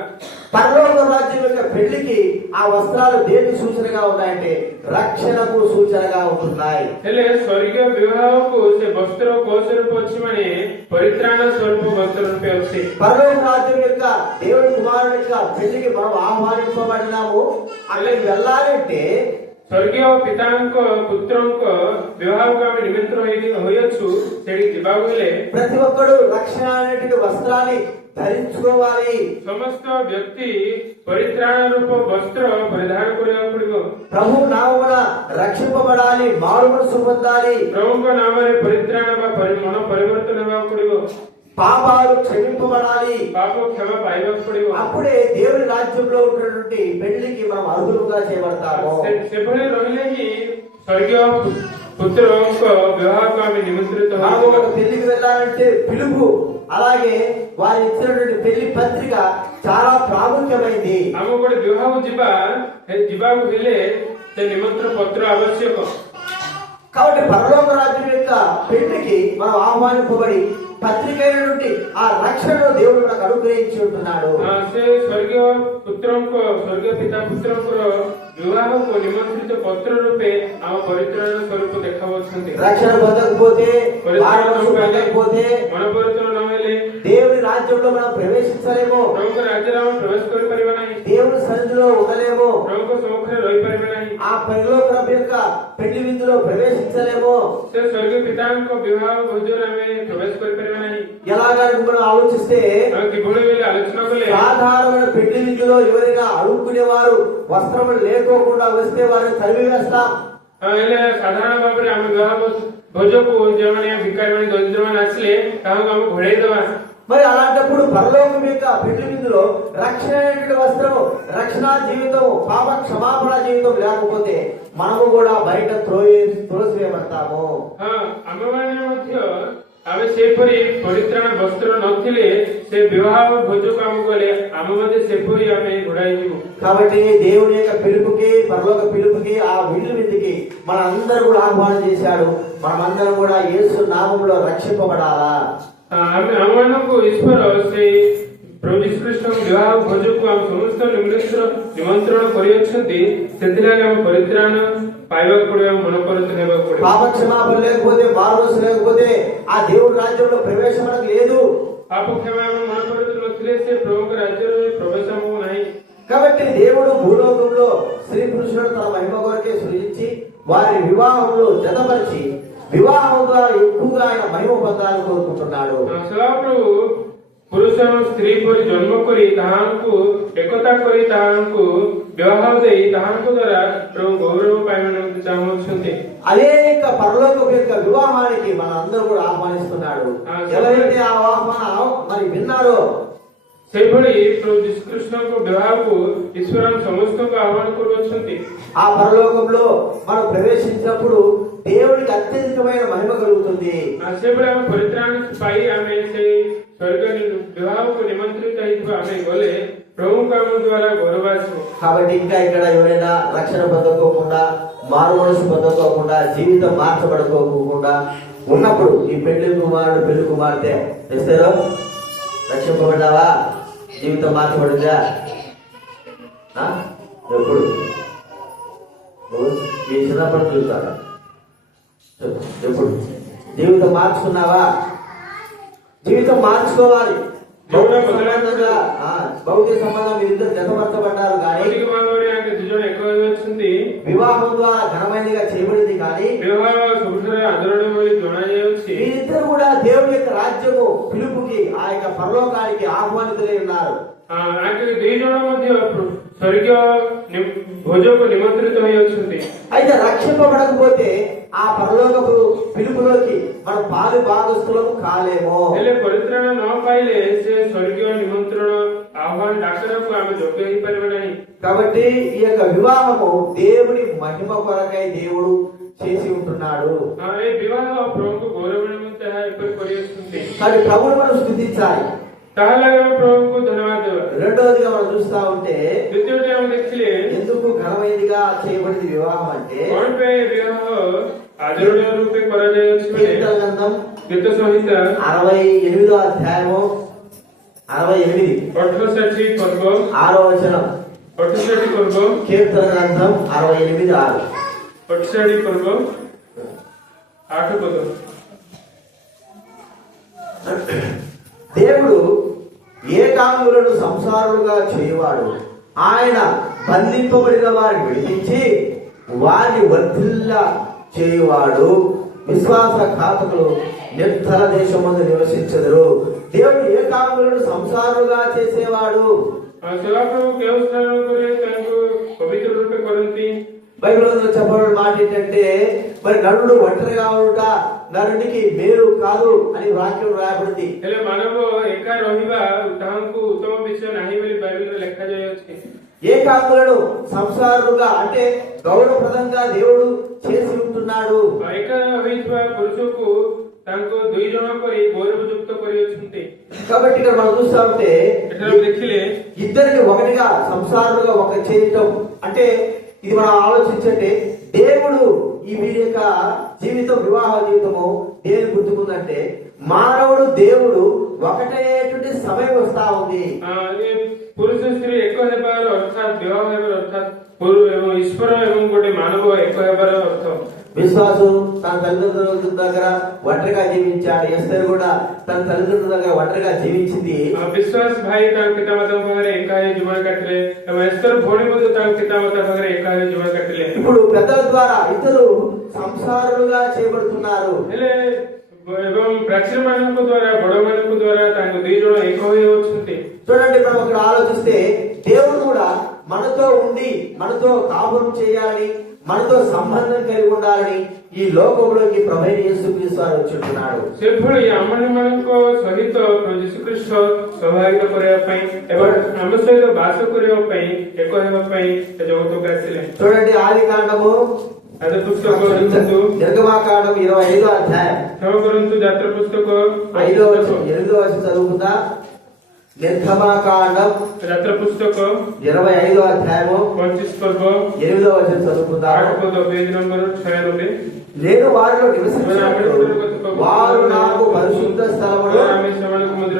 పరలోక రాజ్యం యొక్క పెళ్లికి ఆ వస్త్రాలు దేనికి సూచనగా ఉన్నాయంటే రక్షణకు సూచనగా ఉంటున్నాయి. ହେଲେ ସ୍ୱର୍ଗୀୟ ବିବାହକୁ ସେ ବସ୍ତ୍ର କୋଉ ସ୍ୱରୂପ ଅଛି ମାନେ ପରିତ୍ରାଣ ସ୍ୱରୂପ ବସ୍ତ୍ର ରୂପେ ଅଛି. పరలోక రాజ్యం యొక్క దేవుడి కుమారుడి యొక్క పెళ్లికి మనం ఆహ్వానింపబడినాము. అక్కడికి వెళ్ళాలంటే ସ୍ୱର୍ଗୀୟ ପିତାଙ୍କ ପୁତ୍ରଙ୍କ ବିବାହକୁ ଆମେ ନିମନ୍ତ୍ରଣ ହୋଇଅଛୁ. ସେଠି ଯିବାକୁ ହେଲେ ప్రతి ఒక్కడు రక్షణ అనేటువంటి వస్త్రాన్ని ధరించుకోవాలి. ସମସ୍ତ ବ୍ୟକ୍ତି ପରିତ୍ରାଣ ରୂପ ବସ୍ତ୍ର ପରିଧାନ କରିବାକୁ ପଡିବ. ప్రభు నామమున రక్షింపబడాలి, మారు మనసు పొందాలి, ప్రభుଙ୍କ ନାମରେ ପରିତ୍ରାଣ ବା ମନ ପରିବର୍ତ୍ତନ ହେବାକୁ ପଡିବ, పాపాలు క్షమింపబడాలి, పాప କ୍ଷମା ପାଇବାକୁ ପଡିବ. అప్పుడే దేవుని రాజ్యంలో ఉన్నటువంటి పెళ్లికి మనం అర్హులుగా చేయబడతాము. ସେଭଳି ରହିଲେ ହିଁ ସ୍ୱର୍ଗୀୟ పుత్రଙ୍କ వివాహకు ଆମେ నిమନ୍ତ୍ରିତ మనకు ఒక పెళ్లికి వెళ్ళాలంటే పిలుపు, అలాగే వారు ఇచ్చినటువంటి పెళ్లి పత్రిక చాలా ప్రాముఖ్యమైంది. ଆମେ ଗୋଟେ ବିବାହକୁ ଯିବାକୁ ହେଲେ ସେ ନିମନ୍ତ୍ରଣ ପତ୍ର ଆବଶ୍ୟକ. కాబట్టి పరలోక రాజ్యం యొక్క పెళ్లికి మనం ఆహ్వానింపబడి పత్రిక అయినటువంటి ఆ రక్షణను దేవుడు మనకు అనుగ్రహించి ఉంటున్నాడు. ସେ ସ୍ୱର୍ଗୀୟ ସ୍ୱର୍ଗୀୟ ପିତା ପୁତ୍ରଙ୍କର వివాహకు నిమନ୍ତ୍రిత పత్ర రూపే ଆମ ପରିତ୍ରାଣ ସ୍ୱରୂପ ଦେଖାଉଛନ୍ତି. రక్షణ పొందకపోతే, మన ପରିତ୍ରାଣ ନ ହେଲେ దేవుని రాజ్యంలో మనం ప్రవేశించలేము, ప్రభుଙ୍କ ରାଜ୍ୟରେ ଆମେ ପ୍ରବେଶ କରିପାରିବା ନାହିଁ, దేవుని సన్నిధిలో ఉండలేము, ప్రభుଙ୍କ ସମ୍ମୁଖରେ ରହିପାରିବା ନାହିଁ, ఆ పరలోక యొక్క పెళ్లి విందులో ప్రవేశించలేము. ସେ ସ୍ୱର୍ଗୀୟ ପିତାଙ୍କ ବିବାହ ଭୋଜନରେ ଆମେ ପ୍ରବେଶ କରିପାରିବା ନାହିଁ. ఎలాగని మనం ఆలోచిస్తే କିଭଳି ବୋଲି ଆଲୋଚନା କଲେ సాధారణమైన పెళ్లి విందులో ఎవరైనా అడుక్కునేవారు వస్త్రములు లేకోకుండా వస్తే వారిని తరిమివేస్తాం. ହେଲେ ସାଧାରଣ ଭାବରେ ଆମେ ବିବାହ ଭୋଜକୁ ଯେଉଁମାନେ ଭିକାରୀମାନେ ଦରିଦ୍ରମାନେ ଆସିଲେ ତାହାକୁ ଆମେ ଘୋଡ଼େଇ ଦେବା. మరి అలాంటప్పుడు పరలోకం యొక్క పెళ్లి విందులో రక్షణ అనేటువంటి వస్త్రము, రక్షణ జీవితం, పాప క్షమాపణ జీవితం లేకపోతే మనము కూడా బయట త్రోసివేయబడతాము. ଆମେମାନେ ମଧ୍ୟ ଆମେ ସେପରି ପରିତ୍ରାଣ ବସ୍ତ୍ର ନଥିଲେ ସେ ବିବାହ ଭୋଜକୁ ଆମକୁ ଗଲେ ଆମେ ମଧ୍ୟ ସେପରି ଆମେ ଘୋଡ଼ାଇ ଯିବୁ. కాబట్టి దేవుని యొక్క పిలుపుకి, పరలోక పిలుపుకి, ఆ విందు విందుకి మన అందరూ కూడా ఆహ్వానం చేశాడు. మనమందరం కూడా యేసు నామములో రక్షింపబడాలా. ଆମମାନଙ୍କୁ ଈଶ୍ୱର ସେଇ ପ୍ରଭୁ ଯୀଶୁଖ୍ରୀଷ୍ଟଙ୍କ ବିବାହ ଭୋଜକୁ ଆମ ସମସ୍ତ ନିମନ୍ତ୍ରଣ କରିଅଛନ୍ତି. ସେଥିଲାଗି ଆମ ପରିତ୍ରାଣ ପାଇବାକୁ ପଡିବ, ମନ ପରିବର୍ତ୍ତନ ହେବାକୁ ପଡିବ. పాప క్షమాపణ లేకపోతే, మారుమనసు లేకపోతే ఆ దేవుడి రాజ్యంలో ప్రవేశం మనకు లేదు. పాప క్షమా మన పరివర్తన నଥିଲେ ସେ ప్రభుଙ୍କ ରାଜ୍ୟରେ ପ୍ରବେଶ ଆମକୁ ନାହିଁ. కాబట్టి దేవుడు భూలోకంలో స్త్రీ పురుషులను తన మహిమ కొరకే సృజించి వారి వివాహంలో జతపరిచి వివాహం ద్వారా ఎక్కువగా ఆయన మహిమ పొందాలని కోరుకుంటున్నాడు. ସଦାପ୍ରଭୁ ପୁରୁଷ ଏବଂ ସ୍ତ୍ରୀ ପରି ଜନ୍ମ କରି ତାହାଙ୍କୁ ଏକତା କରି ତାହାଙ୍କୁ ବିବାହ ଦେଇ ତାହାଙ୍କ ଦ୍ୱାରା ପ୍ରଭୁ ଗୌରవ ପାଇବାକୁ ଚାହୁଁଛନ୍ତି. అనేక పరలోకం యొక్క వివాహానికి మన అందరూ కూడా ఆహ్వానిస్తున్నాడు. ఎవరైతే ఆ ఆహ్వానం మరి విన్నారో ସେଭଳି ପ୍ରଭୁ ଯୀଶୁଖ୍ରୀଷ୍ଟଙ୍କ ବିବାହକୁ ଈଶ୍ୱର ସମସ୍ତଙ୍କୁ ଆହ୍ୱାନ କରୁଅଛନ୍ତି. ఆ పరలోకంలో మనం ప్రవేశించినప్పుడు దేవుడికి అత్యధికమైన మహిమ కలుగుతుంది. ସେଭଳି ଆମେ ପରିତ୍ରାଣ ପାଇ ଆମେ ସେଇ ସ୍ୱର୍ଗ ବିବାହକୁ ନିମନ୍ତ୍ରିତ ହେଇଥିବା ଆମେ గలే ప్రభువుకు ଆମ ద్వారా గౌరవ ଆସିବ. కాబట్టి ఇంకా ఇక్కడ ఎవరైనా రక్షణ పొందకోకుండా, మారు మనసు పొందకోకుండా, జీవితం మార్చబడుకోకుండా ఉన్నప్పుడు ఈ పెళ్లి కుమారుడు, పెళ్లి కుమార్తె చేస్తారో రక్షింపబడ్డావా, జీవితం మార్చబడిందా? ఎప్పుడు మీ చిన్నప్పుడు చూస్తారా? ఎప్పుడు జీవితం మార్చుకున్నావా? జీవితం మార్చుకోవాలి. భౌతిక సంబంధంగా భౌతిక సంబంధం మీరిద్దరు జతపరచబడ్డారు కానీ భౌతిక భాగంలో ఆయన దుజోడు ఎక్కువ వచ్చింది వివాహం ద్వారా ఘనమైనదిగా చేయబడింది కానీ వివాహ పురుషుల అందరూ జోడవచ్చు మీరిద్దరు కూడా దేవుని యొక్క రాజ్యము పిలుపుకి ఆ యొక్క పరలోకానికి ఆహ్వానితులై ఉన్నారు ଆଗେ ଦୁଇ ଜଣ ମଧ୍ୟ ସ୍ୱର୍ଗୀୟ ଭୋଜକୁ ନିମନ୍ତ୍ରିତ ହୋଇ ଅଛନ୍ତି। అయితే రక్షింపబడకపోతే ఆ పరలోకపు పిలుపులోకి మనం పాలు భాగస్తులము కాలేమో। ହେଲେ ପରିତ୍ରାଣ ନ ପାଇଲେ ସେ ସ୍ୱର୍ଗୀୟ ନିମନ୍ତ୍ରଣ ଆହ୍ୱାନ ଡାକରାକୁ ଆମେ ଯୋଗ୍ୟ ହେଇପାରିବା ନାହିଁ। కాబట్టి ఈ యొక్క వివాహము దేవుని మహిమ కొరకై దేవుడు చేసి ఉంటున్నాడు। ఏ వివాహ ప్రభువుకు గౌరవ నిమిత్తం ଏହା ଏପରି କରିଅଛନ୍ତି। కాబట్టి ప్రభువును మనం స్తుతించాలి। ତାହେଲେ ଆମେ ప్రభువుకు ଧନ୍ୟବାଦ ଦେବା। రెండవదిగా మనం చూస్తా ఉంటే ଦ୍ୱିତୀୟଟି ଆମେ ଦେଖିଲେ ఎందుకు ఘనమైనదిగా చేయబడింది వివాహం అంటే କଣ ପାଇଁ ବିବାହ ଆଦରଣୀୟ ରୂପେ କରାଯାଇଅଛି కీర్తన గ్రంథం ଗୀତ ସଂହିତା 68వ అధ్యాయము 68 68 ପର୍ବ 6వ వచనం 68 ପର୍ବ కీర్తన గ్రంథం 68 6 68 పర్వ 8 పద దేవుడు ఏకాంగులను సంసారులుగా చేయవాడు ఆయన బంధింపబడిన వారిని విడిపించి వారిని వర్ధిల్ల చేయువాడు విశ్వాస ఘాతకులు నిర్ధల దేశమందు నివసించెదరు। దేవుడు ఏకాంగులను సంసారులుగా చేసేవాడు। సదాప్రభు కేవ స్నానం করে তাଙ୍କୁ పవిత్ర రూపే କରନ୍ତି। బైబిల్లో చెప్పబడిన మాట ఏంటంటే మరి నరుడు ఒంటరిగా ఉండుట నరునికి మేలు కాదు అని వాక్యం రాయబడింది। ହେଲେ ମାନବ ଏକା ରହିବା ତାହାଙ୍କୁ ଉତ୍ତମ ବିଷୟ ନାହିଁ ବୋଲି బైబిల్లో ଲେଖାଯାଇଅଛି। ఏకాంగులను సంసారులుగా అంటే గౌరవప్రదంగా దేవుడు చేసి ఉంటున్నాడు। ଏକା ହୋଇଥିବା పురుషକୁ ତାଙ୍କୁ ଦୁଇ ଜଣ କରି ଗୌରବଯୁକ୍ତ କରିଅଛନ୍ତି। కాబట్టి ఇక్కడ మనం చూస్తా ఉంటే ଏଠାରେ ଦେଖିଲେ ఇద్దరిని ఒకటిగా సంసారులుగా ఒక చేయటం అంటే ఇది మనం ఆలోచించండి దేవుడు ఈ వీరి యొక్క జీవితం వివాహ జీవితము దేని గుర్తుకుందంటే మానవుడు దేవుడు ఒకటేటువంటి సమయం వస్తా ఉంది। ପୁରୁଷ ସ୍ତ୍ରୀ ଏକ ହେବାର ଅର୍ଥାତ୍ ବିବାହ ହେବାର ଅର୍ଥାତ୍ ଈଶ୍ୱର ଏବଂ ଗୋଟେ ମାନବ ଏକ ହେବାର ଅର୍ଥ। విశ్వాసు తన తల్లిదండ్రుల దగ్గర ఒంటరిగా జీవించాడు। ఎస్తేరు కూడా తన తల్లిదండ్రుల దగ్గర ఒంటరిగా జీవించింది। ବିଶ୍ୱାସ ଭାଇ ତାଙ୍କ ପିତାମାତାଙ୍କ ପାଖରେ ଏକା ହେଇ ଜୀବନ କାଟିଲେ ଏବଂ ଏସ୍ତର ଭଉଣୀ ମଧ୍ୟ ତାଙ୍କ ପିତାମାତା ପାଖରେ ଏକା ହେଇ ଜୀବନ କାଟିଲେ। ఇప్పుడు పెద్దల ద్వారా ఇద్దరు సంసారులుగా చేయబడుతున్నారు। ହେଲେ ଏବଂ ପ୍ରାଚୀନ ମାନଙ୍କ ଦ୍ୱାରା ବଡ ମାନଙ୍କ ଦ୍ୱାରା ତାଙ୍କ ଦୁଇ ଜଣ ଏକ ହୋଇ ଅଛନ୍ତି। చూడండి మనం ఇక్కడ ఆలోచిస్తే దేవుడు కూడా మనతో ఉండి మనతో కాపురం చేయాలని మనతో సంబంధం కలిగి ఉండాలని ఈ లోకంలోకి ప్రభువైన యేసుక్రీస్తు వారు వచ్చుంటున్నాడు। ସେଭଳି ଆମମାନଙ୍କ ସହିତ ଯୀଶୁଖ୍ରୀଷ୍ଟ ସହଭାଗିତା କରିବା ପାଇଁ ଏବଂ ଆମ ସହିତ ବାସ କରିବା ପାଇଁ ଏକ ହେବା ପାଇଁ ଜଗତକୁ ଆସିଲେ। చూడండి ఆది కాండము ଆଦି ପୁସ୍ତକ నిర్గమాకాండం 25వ అధ్యాయం କ୍ଷମା କରନ୍ତୁ ଯାତ୍ରା ପୁସ୍ତକ 8వ వచనం చదువుకుందా। నిర్గమాకాండం ଯାତ୍ରା పుస్తକ 25వ అధ్యాయము 25 పర్ବ 8వ వచనం చదువుకుందా। 8 పଦ పేజ్ నంబర్ 96 నేను వారిలో నివసించినట్లు వారు నాకు పరిశుద్ధ స్థలములో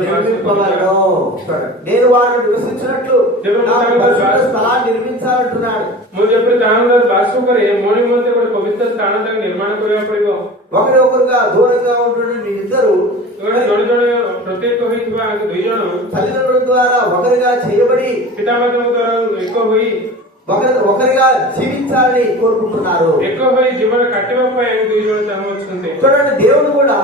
నిర్మింపవలెను। నేను వారిలో నివసించినట్లు నాకు పరిశుద్ధ స్థలాన్ని నిర్మించాలంటున్నాడు। ମୁଁ ଯେପରି ତାହାର ବାସ କରେ ମୋ ନିମନ୍ତେ ଗୋଟେ ପବିତ୍ର ସ୍ଥାନ ତାକୁ ନିର୍ମାଣ କରିବାକୁ ପଡିବ। ఒకరికొకరుగా దూరంగా ఉంటున్న మీరిద్దరు ଜଣେ ଜଣେ ପ୍ରତ୍ୟେକ ହୋଇଥିବା ଦୁଇ ଜଣ తల్లిదండ్రుల ద్వారా ఒకరిగా చేయబడి ପିତାମାତାଙ୍କ ଦ୍ୱାରା ଏକ ହୋଇ ఒకరిగా జీవించాలని కోరుకుంటున్నారు। ଏକ ହୋଇ ଜୀବନ କାଟିବା ପାଇଁ ଦୁଇ ଜଣ ଚାହୁଁଅଛନ୍ତି। చూడండి దేవుడు కూడా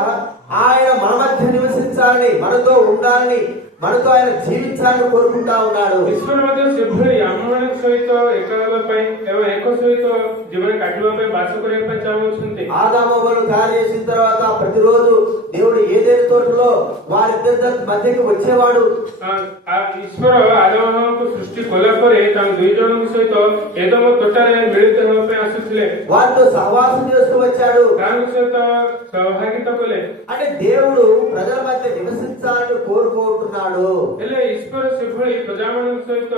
ఆయన మన మధ్య నివసించాలని మనతో ఉండాలని మనతో ఆయన జీవించాలని కోరుకుంటా ఉన్నాడు। ଈଶ୍ୱର ମଧ୍ୟ ସେଭଳି ଆମମାନଙ୍କ ସହିତ ଏକ ହେବା ପାଇଁ ଏବଂ ଏକ ସହିତ ଜୀବନ କାଟିବା ପାଇଁ ବାସ କରିବା ପାଇଁ ଚାହୁଁଅଛନ୍ତି। ఆదామవ్వలు తయారు చేసిన తర్వాత ప్రతిరోజు దేవుడు ఏదైనా తోటలో వారిద్దరి మధ్యకి వచ్చేవాడు। ଈଶ୍ୱର ଆଦାମଙ୍କୁ ସୃଷ୍ଟି କଲା ପରେ ତାଙ୍କ ଦୁଇ ଜଣଙ୍କ ସହିତ ଏଦମ ତୋଟାରେ ମିଳିତ ହେବା ପାଇଁ ଆସୁଥିଲେ। వారితో సహవాసం చేస్తూ వచ్చాడు। ତାଙ୍କ ସହିତ ସହଭାଗିତା କଲେ। అంటే దేవుడు ప్రజల మధ్య నివసించాలని కోరుకుంటున్నాడు। ହେଲେ ଈଶ୍ୱର ସେଭଳି ପ୍ରଜାମାନଙ୍କ ସହିତ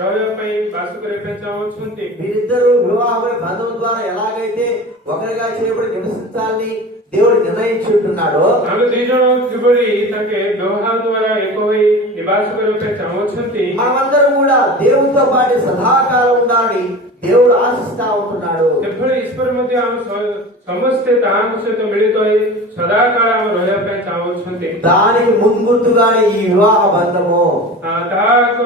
ରହିବା ପାଇଁ ବାସ କରିବା ପାଇଁ ଚାହୁଁଛନ୍ତି। వీరిద్దరూ వివాహమైన బంధం ద్వారా ఎలాగైతే ఒకరిగా చేయబడి నివసించాలని దేవుడు నిర్ణయించుంటున్నాడు। ଆମେ ଦୁଇ ଜଣ କିଭଳି ତାଙ୍କେ ବ୍ୟବହାର ଦ୍ୱାରା ଏକ ହୋଇ నివాସ କରିବା ପାଇଁ ଚାହୁଁଛନ୍ତି। మనమందరం కూడా దేవునితో పాటు సదాకాలం ఉండాలని దేవుడు ఆశిస్తా ఉంటున్నాడు. ସେଭଳି ଈଶ୍ୱର ମଧ୍ୟ ଆମ ସମସ୍ତେ ତାହାଙ୍କ ସହିତ ମିଳିତ ହୋଇ ସଦାକାଳ ଆମ ରହିବା ପାଇଁ ଚାହୁଁଛନ୍ତି। దానికి ముంగుర్తుగానే ఈ వివాహ బంధము. ତାହା ଏକ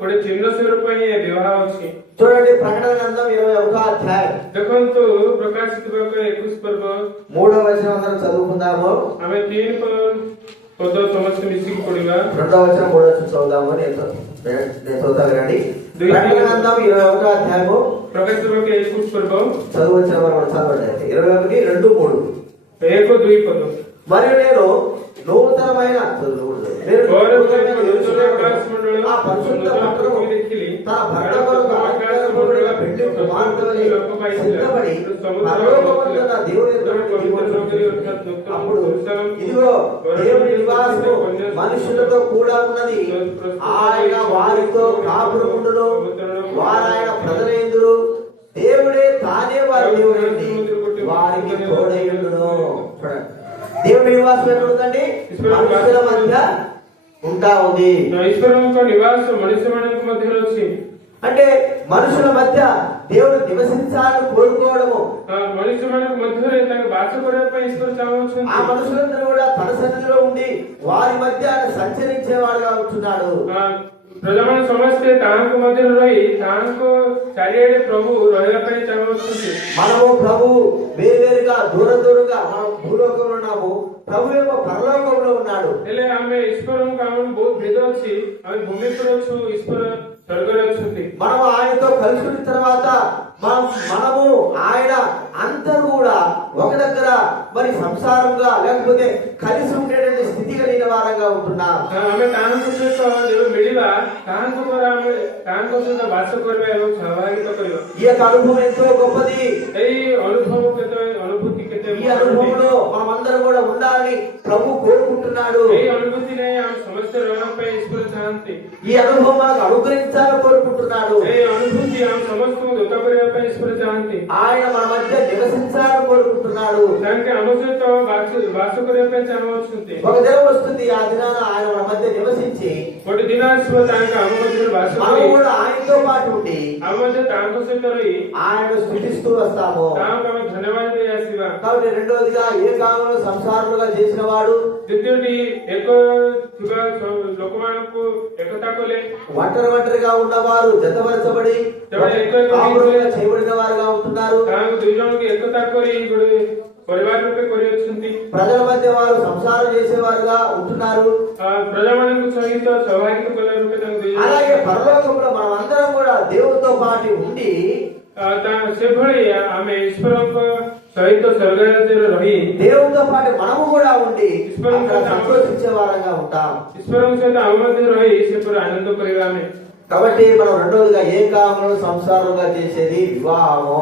ଗୋଟେ ଚିହ୍ନ ସ୍ୱରୂପ ହିଁ ଏ ବିବାହ ଅଛି। చూడండి ప్రకటన గ్రంథం 21వ అధ్యాయం ଦେଖନ୍ତୁ ପ୍ରକାଶିତ ବାକ୍ୟ 21 ପର୍ବ 3వ వచనం అందరం చదువుకుందాము. ଆମେ 3 ପଦ ସମସ୍ତେ ମିଶିକି ପଢିବା। 2వ వచనం 3వ వచనం చదువుదాము. నేను చదువుతా వినండి. ప్రకటన గ్రంథం 21వ అధ్యాయము ప్రకాశిత వాక్య 21 పర్వ చదువువచ్చిన మనం చదవండి. 21, 2, 3. 1, 2 పద మరియు నేను నూతనమైన ఆ పరిశుద్ధ పట్టణము తన భర్త కొరకు అలంకరింపబడిన పెండ్లి కుమార్తెవలె సిద్ధపడి పరలోకమందున్న దేవుని ఎదుట నిలువబడుచున్నది. అప్పుడు ఇదిగో దేవుని నివాసము మనుషులతో కూడా ఉన్నది. ఆయన వారితో కాపురముండును. వారాయన ప్రజలందురు. దేవుడే తానే వారి దేవుడండి. వారికి తోడయుండును. చూడండి, దేవుని నివాసం ఎక్కడుందండి? మనుషుల మధ్య ఉంటా ఉంది. ఈశ్వరునితో నివాసం మనుష్యମାନଙ୍କ ମଧ୍ୟରେ ଅଛି. అంటే మనుషుల మధ్య దేవుడు నివసించాలని కోరుకోవడము. మనుష్యମାନଙ୍କ ମଧ୍ୟରେ ତାଙ୍କ ବାସ କରିବା ପାଇଁ ଈଶ୍ୱର ଚାହୁଁଛନ୍ତି. ఆ మనుషులందరూ కూడా తన సన్నిధిలో ఉండి వారి మధ్య సంచరించేవాడుగా ఉంటున్నాడు. ప్రజମାନେ ସମସ୍ତେ ତାହାଙ୍କ ମଧ୍ୟରେ ରହି ତାହାଙ୍କ ଚାରିଆଡେ ପ୍ରଭୁ ରହିବା ପାଇଁ ଚାହୁଁଛନ୍ତି. మనము ప్రభు వేరువేరుగా దూరంగా మనం భూలోకంలో ఉన్నాము. ప్రభు ఏమో పరలోకంలో ఉన్నాడు. ହେଲେ ଆମେ ଈଶ୍ୱରଙ୍କ ଆମର ବହୁତ ଭେଦ ଅଛି. ଆମେ ଭୂమి ଉପରେ ଅଛୁ, ଈଶ୍ୱର ସ୍ୱର୍ଗରେ ଅଛନ୍ତି. మనము ఆయనతో కలిసి ఉన్న తర్వాత మనము ఆయన అందరూ కూడా ఒక దగ్గర మరి సంసారంగా లేకపోతే కలిసి ఉండేటువంటి స్థితి కలిగిన వారంగా ఉంటున్నాం. ଆମେ ତାହାଙ୍କ ସହିତ ଯେବେ ମିଳିବା ତାହାଙ୍କ ଦ୍ୱାରା ଆମେ ତାହାଙ୍କ ସହିତ ବାସ କରିବା ଏବଂ ସହଭାଗିତା କରିବା. ఈ యొక్క అనుభవం ఎంతో గొప్పది. ଏଇ ଅନୁଭବ କେତେ ଅନୁଭୂତି କେତେ ఈ అనుభవంలో మనమందరం కూడా ఉండాలని ప్రభు కోరుకుంటున్నాడు. ଏଇ ଅନୁଭୂତି ନେଇ ଆମେ ସମସ୍ତେ ରହିବା ପାଇଁ ଈଶ୍ୱର ଚାହାନ୍ତି. ఈ అనుభవం మనకు అనుగ్రహించాలని కోరుకుంటున్నాడు. ଏଇ ଅନୁଭୂତି ଆମେ ସମସ୍ତଙ୍କୁ ଦତ୍ତ କରିବା ପାଇଁ ଈଶ୍ୱର ଚାହାନ୍ତି. ఆయన మన మధ్య నివసించాలని కోరుకుంటున్నాడు. ତାଙ୍କେ ଆମ ସହିତ ବାସ କରିବା ପାଇଁ ଚାହୁଁଛନ୍ତି. ఒక దినం వస్తుంది, ఆ దినాన ఆయన మన మధ్య నివసించి ଗୋଟେ ଦିନ ଆସିବ ତାଙ୍କ ଆମ ମଧ୍ୟରେ ବାସ మనం କରି కూడా ఆయనతో పాటు ఉండి ଆମ ମଧ୍ୟ ତାଙ୍କ ସହିତ ରହି ఆయన స్థుతిస్తూ వస్తాము. ତାହାଙ୍କୁ ଆମେ ଧନ୍ୟବାଦ ଦେଇ ଆସିବା. కాబట్టి రెండోదిగా ఏకాంగులు సంసారులుగా చేసిన వాడు, ଦ୍ୱିତୀୟଟି ଏକ ଥିବା ଲୋକମାନଙ୍କୁ ଏକତା କଲେ, ఒంటరిగా ఉన్నవారు జతపరచబడి కాపురులుగా చేయబడిన వారుగా ఉంటున్నారు. ତାହାଙ୍କୁ ଦୁଇ ଜଣଙ୍କୁ ଏକତା କରି ଗୋଟେ ପରିବାର ରୂପେ କରିଅଛନ୍ତି. ప్రజల మధ్య వారు సంసారం చేసేవారుగా ఉంటున్నారు. ప్రజాମାନଙ୍କ ସହିତ ସହଭାଗିତା କଲା ରୂପେ ତାଙ୍କୁ ଦୁଇ ଜଣ. అలాగే పరలోకంలో మనం అందరం కూడా దేవునితో పాటు ఉండి ସେଭଳି ଆମେ ଈଶ୍ୱରଙ୍କ ସହିତ ସ୍ୱର୍ଗରାଜ୍ୟରେ ରହି దేవునితో పాటు మనము కూడా ఉండి సంతోషించే వారంగా ఉంటాం. ଈଶ୍ୱରଙ୍କ ସହିତ ଆମ ମଧ୍ୟ ରହି ସେପରି ଆନନ୍ଦ କରିବା ଆମେ. కాబట్టి మనం రెండోదిగా ఏకాంగులను సంసారంగా చేసేది వివాహము.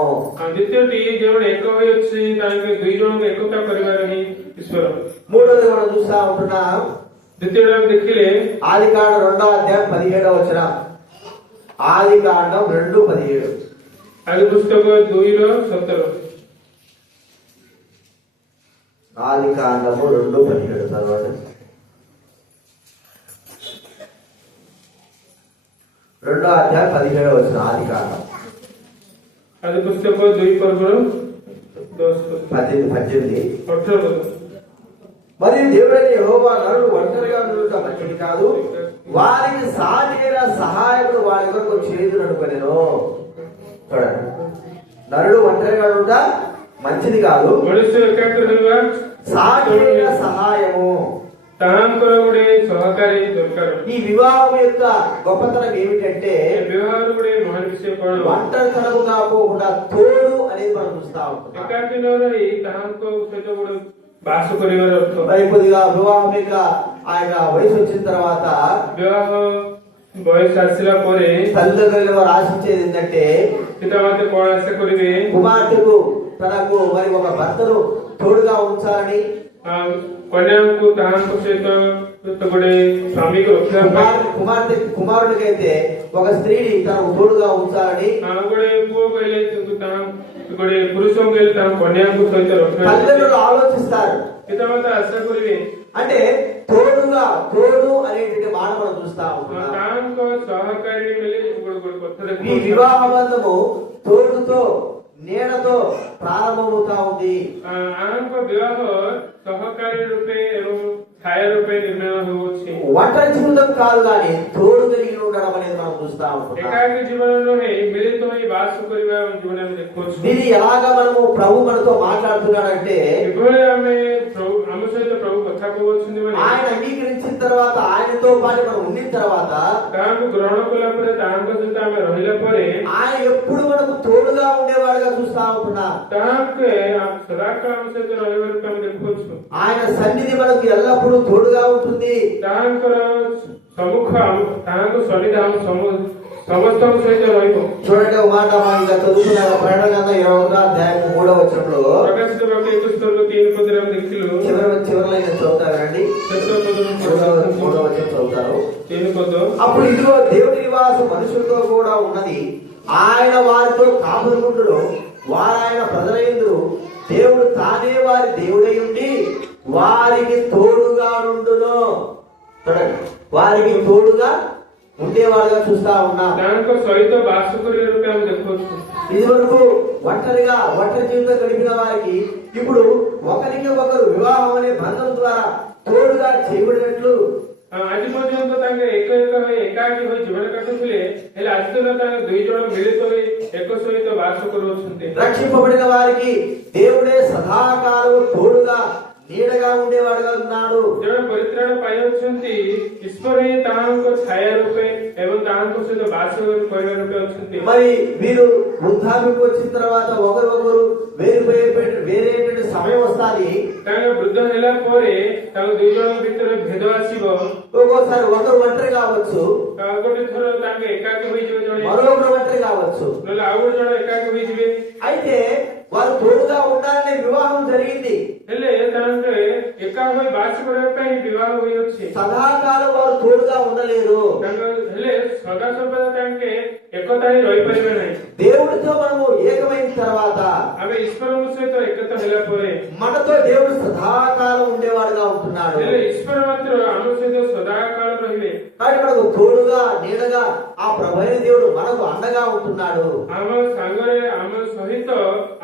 ଦ୍ୱିତୀୟଟି ଯେଉଁମାନେ ଏକ ହୋଇଅଛି ତାଙ୍କ ଦୁଇ ଜଣଙ୍କୁ ଏକତା କରିବାର ହିଁ ଈଶ୍ୱର. మూడోది మనం చూస్తా ఉంటున్నాం. ଦ୍ୱିତୀୟଟା ଆମେ ଦେଖିଲେ ఆదికాండం 2వ అధ్యాయం 17వ వచనం. ఆదికాండం 2:17. ଆଦି ପୁସ୍ତକ 2:17. ఆదికాండము 2:17 చదవండి. 2వ అధ్యాయం 17వ వచనం. ఆదికాండం ଆଦି ପୁସ୍ତକ 2 ପର୍ବର 18. 18 మరియు దేవుడైన యెహోవా నరుడు ఒంటరిగా ఉండుట మంచిది కాదు, వారికి సాటిన సహాయకుడు వారి కొరకు చేదును అనుకొనెను. చూడండి, నరుడు ఒంటరిగా ఉండుట మంచిది కాదు, ମଣିଷ ଏକାଗ୍ର ରହିବା సాటిన సహాయము. ତାହାଙ୍କର ଗୋଟେ ସହକାରୀ ଦରକାର. ఈ వివాహం యొక్క గొప్పతనం ఏమిటంటే ବିବାହର ଗୋଟେ ମହାନ ବିଷୟ କଣ? ఒంటరితనము కాకుండా తోడు అనేది మనం చూస్తా ఉంటాం. ଏକାଠି ନ ରହି ତାହାଙ୍କ ସହିତ ଗୋଟେ ବାସ କରିବାର ଅର୍ଥ. మరి కొద్దిగా వివాహం యొక్క ఆయన వయసు వచ్చిన తర్వాత ବିବାହ ବୟସ ଆସିଲା ପରେ తల్లిదండ్రులు వారు ఆశించేది ఏంటంటే ପିତାମାତା କଣ ଆଶା କରିବେ? కుమార్తెకు తనకు మరి ఒక భర్తను తోడుగా ఉంచాలని, କନ୍ୟାଙ୍କୁ ତାହାଙ୍କ ସହିତ ଗୋଟେ ସ୍ୱାମୀକୁ ରଖିବା ପାଇଁ, కుమారుడికైతే ఒక స్త్రీని తనకు తోడుగా ఉంచాలని ଗୋଟେ ପୁଅ କହିଲେ ଗୋଟେ ପୁରୁଷଙ୍କୁ କହିଲେ ତାଙ୍କ କନ୍ୟାଙ୍କୁ ସହିତ ରଖିବା తల్లిదండ్రులు ఆలోచిస్తారు. ପିତାମାତା ଆଶା କରିବେ. అంటే తోడు అనేటువంటి మాట మనం చూస్తా ఉంటాం. ତାଙ୍କ ସହକାରୀ ମିଳେ ଗୋଟେ କଥା ఈ వివాహ బంధము తోడుతో నీడతో ప్రారంభమవుతా ఉంది. ଆମଙ୍କ ବିବାହ ସହକାରୀ ରୂପେ ଏବଂ ଛାୟା ରୂପେ ନିର୍ମାଣ ହେଉଅଛି। ఒంటరి జీవితం కాదు కానీ తోడు కలిగి ఉండడం అనేది మనం చూస్తా ఉంటున్నాం. ଏକାକୀ ଜୀବନ ନୁହେଁ, ମିଳିତ ହୋଇ ବାସ କରିବା ଜୀବନ ଆମେ ଦେଖୁଅଛୁ। ఇది ఎలాగా మనము ప్రభు మనతో మాట్లాడుతున్నాడంటే କିଭଳି ଆମେ ଆମ ସହିତ ప్రభు କଥା କହୁଅଛନ୍ତି ମାନେ ఆయన అంగీకరించిన తర్వాత ఆయనతో పాటు మనం ఉండిన తర్వాత ତାହାଙ୍କୁ ଗ୍ରହଣ କଲା ପରେ ତାହାଙ୍କ ସହିତ ଆମେ ରହିଲା ପରେ ఆయన ఎప్పుడు మనకు తోడుగా ఉండేవాడుగా చూస్తా ఉంటున్నాం. ତାହାକେ ସଦାକାଳ ଆମ ସହିତ ରହିବା ରୂପେ ଆମେ ଦେଖୁଅଛୁ। ఆయన సన్నిధి మనకు ఎల్లప్పుడూ తోడుగా ఉంటుంది. ତାହାଙ୍କର ସମ୍ମୁଖ ତାହାଙ୍କ ସନ୍ନିଧି ଆମ ସମସ୍ତଙ୍କ ସହିତ ରହିବ। చూడండి ఒక మాట మనం ఇంకా చదువుకున్నాం. ప్రకటన గ్రంథం 21వ అధ్యాయం 3వ వచనంలో ప్రకాశిత వాక్య 21:3 ଆମେ ଦେଖିଲୁ। చివరి లైన్ చదువుతారండి. శేష పదం 3వ వచనం చదువుతారు. 3 పద అప్పుడు ఇదిగో దేవుని నివాసం మనుషులతో కూడా ఉన్నది. ఆయన వారితో కాపురుకుంటును. వారాయన ప్రజలయందురు. దేవుడు తానే వారి దేవుడై ఉండి వారికి తోడుగా నుండును. చూడండి, వారికి తోడుగా ఉండేవాడుగా చూస్తా ఉన్నాం. ତାଙ୍କ ସହିତ ବାସ କରିବା ରୂପେ ଆମେ ଦେଖୁଅଛୁ। ఇది వరకు ఒంటరి జీవితం గడిపిన వారికి ఇప్పుడు ఒకరికి ఒకరు వివాహం అనే బంధం ద్వారా తోడుగా చేయబడినట్లు ଆଜି ପର୍ଯ୍ୟନ୍ତ ତାଙ୍କେ ଏକ ହୋଇ ଏକାକୀ ହୋଇ ଜୀବନ କାଟୁଥିଲେ, ହେଲେ ଆଜି ଦିନ ତାଙ୍କେ ଦୁଇ ଜଣ ମିଳିତ ହୋଇ ଏକ ସହିତ ବାସ କରୁଅଛନ୍ତି। రక్షింపబడిన వారికి దేవుడే సదాకాలం తోడుగా నీడగా ఉండేవాడుగా ఉన్నాడు. ଜଣେ ପରିତ୍ରାଣ ପାଇଅଛନ୍ତି, ଈଶ୍ୱର ହିଁ ତାହାଙ୍କ ଛାୟା ରୂପେ ଏବଂ ତାହାଙ୍କ ସହିତ ବାସ କରିବା ରୂପେ ଅଛନ୍ତି। మరి వీరు వృద్ధాప్యకు వచ్చిన తర్వాత ఒకరొకరు వేరేటువంటి సమయం వస్తాది. ତାଙ୍କ ବୃଦ୍ଧ ହେଲା ପରେ ତାଙ୍କ ଦୁଇ ଜଣଙ୍କ ଭିତରେ ଭେଦ ଆସିବ। ఒక్కోసారి ఒకరు ఒంటరి కావచ్చు, ଗୋଟେ ଥର ତାଙ୍କେ ଏକାକୀ ହୋଇଯିବେ, ଜଣେ మరొకరు ఒంటరి కావచ్చు. ନହେଲେ ଆଉ ଗୋଟେ ଜଣ ଏକାକୀ ହୋଇଯିବେ। అయితే వారు తోడుగా ఉండాలనే వివాహం జరిగింది. ହେଲେ ତାଙ୍କେ ଏକା ହୋଇ ବାସ କରିବା ପାଇଁ ବିବାହ ହୋଇଅଛି। సదాకాలం వారు తోడుగా ఉండలేరు. ହେଲେ ସଦା ସର୍ବଦା ତାଙ୍କେ ଏକତା ହିଁ ରହିପାରିବେ ନାହିଁ। దేవుడితో మనము ఏకమైన తర్వాత ଆମେ ଈଶ୍ୱରଙ୍କ ସହିତ ଏକତା ହେଲା ପରେ మనతో దేవుడు సదాకాలం ఉండేవాడుగా ఉంటున్నాడు. ହେଲେ ଈଶ୍ୱର ମାତ୍ର ଆମ ସହିତ ସଦାକାଳ ରହିବେ। కాబట్టి మనకు తోడుగా నీడగా ఆ ప్రభువైన దేవుడు మనకు అండగా ఉంటున్నాడు. ଆମ ସାଙ୍ଗରେ ଆମ ସହିତ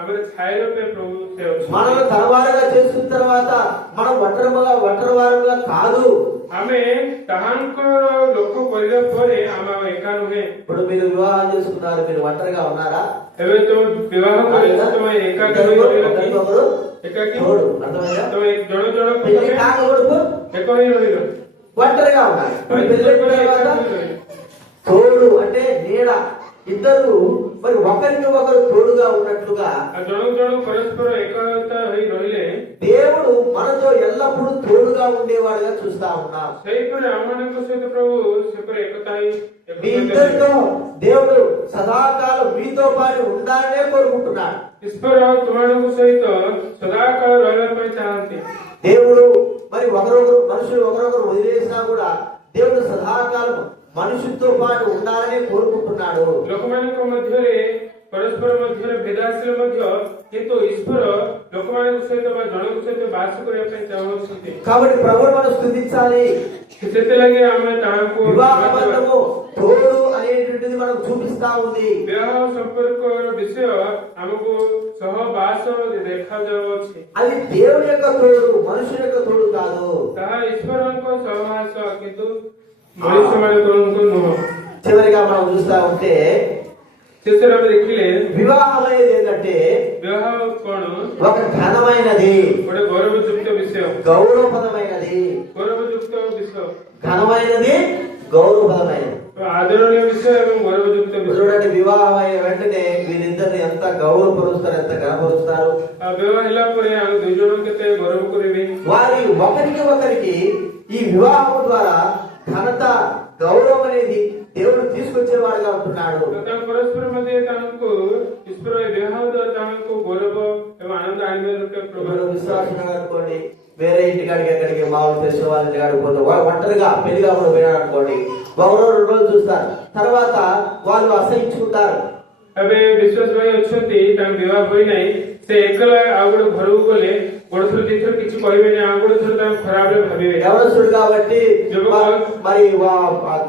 ଆମର ଛାୟା ରୂପେ ପ୍ରଭୁ ସେ ଅଛନ୍ତି। మనల్ని తనవారుగా చేసుకున్న తర్వాత మనం ఒంటరి వారుగా కాదు. ଆମେ ତାହାଙ୍କ ଲୋକ କରିବା ପରେ ଆମେ ଆଉ ଏକା ନୁହେଁ। ఇప్పుడు మీరు వివాహం చేసుకున్నారు, మీరు ఒంటరిగా ఉన్నారా? ଏବେ ତ ବିବାହ କରିଛ, ତମେ ଏକାକୀ ହୋଇ ରହିଲ କି? ఒకరు ଏକାକୀ తోడు, అర్థమైందా? ତମେ ଜଣ ଜଣ పెళ్లి కాకూడదు, ଏକ ହୋଇ ରହିଲ। ఒంటరిగా ఉన్నారు. ତମେ పెళ్లి తర్వాత తోడు అంటే నీడ. ఇద్దరు మరి ఒకరికి ఒకరు తోడుగా ఉన్నట్లుగా ଜଣକୁ ଜଣ ପରସ୍ପର ଏକତା ହୋଇ ରହିଲେ దేవుడు మనతో ఎల్లప్పుడూ తోడుగా ఉండేవాడుగా చూస్తా ఉన్నాం. ସେହିପରି ଆମମାନଙ୍କ ସହିତ ପ୍ରଭୁ ସେପରି ଏକତା ହୋଇ మీ ఇద్దరితో దేవుడు సదాకాలం మీతో పాటు ఉండాలనే కోరుకుంటున్నాడు. ଈଶ୍ୱର ତୁମମାନଙ୍କ ସହିତ ସଦାକାଳ ରହିବା ପାଇଁ ଚାହାନ୍ତି। దేవుడు మరి మనుషులు ఒకరొకరు వదిలేసినా కూడా దేవుడు సదాకాలం మనుషులతో పాటు ఉండాలని కోరుకుంటున్నాడు. ଲୋକମାନଙ୍କ ମଧ୍ୟରେ ପରସ୍ପର ମଧ୍ୟରେ ଭେଦ ଆସିଲେ ମଧ୍ୟ କିନ୍ତୁ ଈଶ୍ୱର ଲୋକମାନଙ୍କ ସହିତ ବା ଜଣଙ୍କ ସହିତ ବାସ କରିବା ପାଇଁ ଚାହୁଁଛନ୍ତି। కాబట్టి ప్రభువును మనం స్తుతించాలి. ସେଥିଲାଗି ଆମେ ତାହାଙ୍କୁ వివాహ బంధము తోడు అనేటువంటిది మనకు చూపిస్తా ఉంది. ବିବାହ ସମ୍ପର୍କର ବିଷୟ ଆମକୁ ସହବାସ ଦେଖାଯାଉଅଛି। అది దేవుని యొక్క తోడు, మనుషుల యొక్క తోడు కాదు. ତାହା ଈଶ୍ୱରଙ୍କ ସହବାସ କିନ୍ତୁ ମଣିଷମାନଙ୍କର ନୁହଁ। చివరిగా మనం చూస్తా ఉంటే ଶେଷରେ ଆମେ ଦେଖିଲେ వివాహం అనేది ఏంటంటే ବିବାହ କଣ? ఒక ఘనమైనది, ଗୋଟେ ଗୌରବଯୁକ୍ତ విషୟ। గౌరవపదమైనది. ଗୌରବଯୁକ୍త ବିଷୟ, ఘనమైనది, గౌరవపదమైనది. ఆదరణీయ విషୟ ଏବଂ ଗୌରବଯୁକ୍ତ విషୟ। చూడండి, వివాహం అయిన వెంటనే వీరిద్దరిని ఎంత గౌరవపరుస్తారు, ఎంత గణపరుస్తారు. ବିବାହ ହେଲା ପରେ ଆମେ ଦୁଇ ଜଣ କେତେ ଗୌରବ କରିବେ। వారి ఒకరికి ఈ వివాహం ద్వారా ఘనత, గౌరవం అనేది దేవుడు తీసుకొచ్చేవాడుగా ఉంటున్నాడు. ପରସ୍ପର ମଧ୍ୟ ତାଙ୍କୁ ଈଶ୍ୱର ବିବାହ ଦ୍ୱାରା ତାଙ୍କୁ గౌరవ ଏବଂ ఆనంద ଆଣିବା ରୂପେ ఇప్పుడు విశ్వాసం అనుకోండి, వేరే ఇంటికాడికి ఎక్కడికి మామూలు తెలిసిన వాళ్ళ ఇంటికాడికి పోతే ఒంటరిగా పెళ్లిగా కూడా పోయినాడు అనుకోండి, ఒకరో 2 రోజులు చూస్తారు, తర్వాత వాళ్ళు అసహించుకుంటారు. ଏବେ ବିଶ୍ୱାସ ଭାଇ ଅଛନ୍ତି, ତାଙ୍କ ବିବାହ ହୋଇନାହିଁ, ସେ ଏକଲା ଆଉ ଗୋଟେ ଘରକୁ ଗଲେ ଗୋଟେ ଥର ଦିଥର କିଛି କହିବେନି, ଆଉ ଗୋଟେ ଥର ତାଙ୍କୁ ଖରାପରେ ଭାବିବେ। యవనస్తుడు కాబట్టి మరి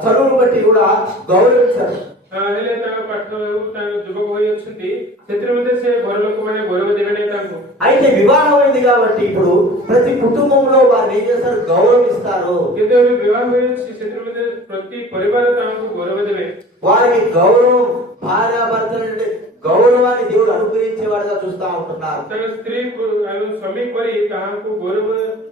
చదువును బట్టి కూడా గౌరవించారు. ହେଲେ ତାଙ୍କ ପାଠ ତାଙ୍କ ଯୁବକ ହୋଇ ଅଛନ୍ତି ସେଥିରେ ମଧ୍ୟ ସେ ଘର ଲୋକମାନେ ଗୌରବ ଦେବେ ନାହିଁ ତାଙ୍କୁ। అయితే వివాహం అయింది కాబట్టి ఇప్పుడు ప్రతి కుటుంబంలో వారిని ఏం చేస్తారు, గౌరవిస్తారు. କିନ୍ତୁ ଏବେ ବିବାହ ହୋଇଅଛି ସେଥିରେ ମଧ୍ୟ ପ୍ରତି ପରିବାର ତାଙ୍କୁ ଗୌରବ ଦେବେ। వారికి గౌరవం, భార్యాభర్తల గౌరవాన్ని దేవుడు అనుగ్రహించేవాడుగా చూస్తా ఉంటున్నారు. ତାଙ୍କ ସ୍ତ୍ରୀ ସ୍ୱାମୀ କରି ତାହାଙ୍କୁ ଗୌରବ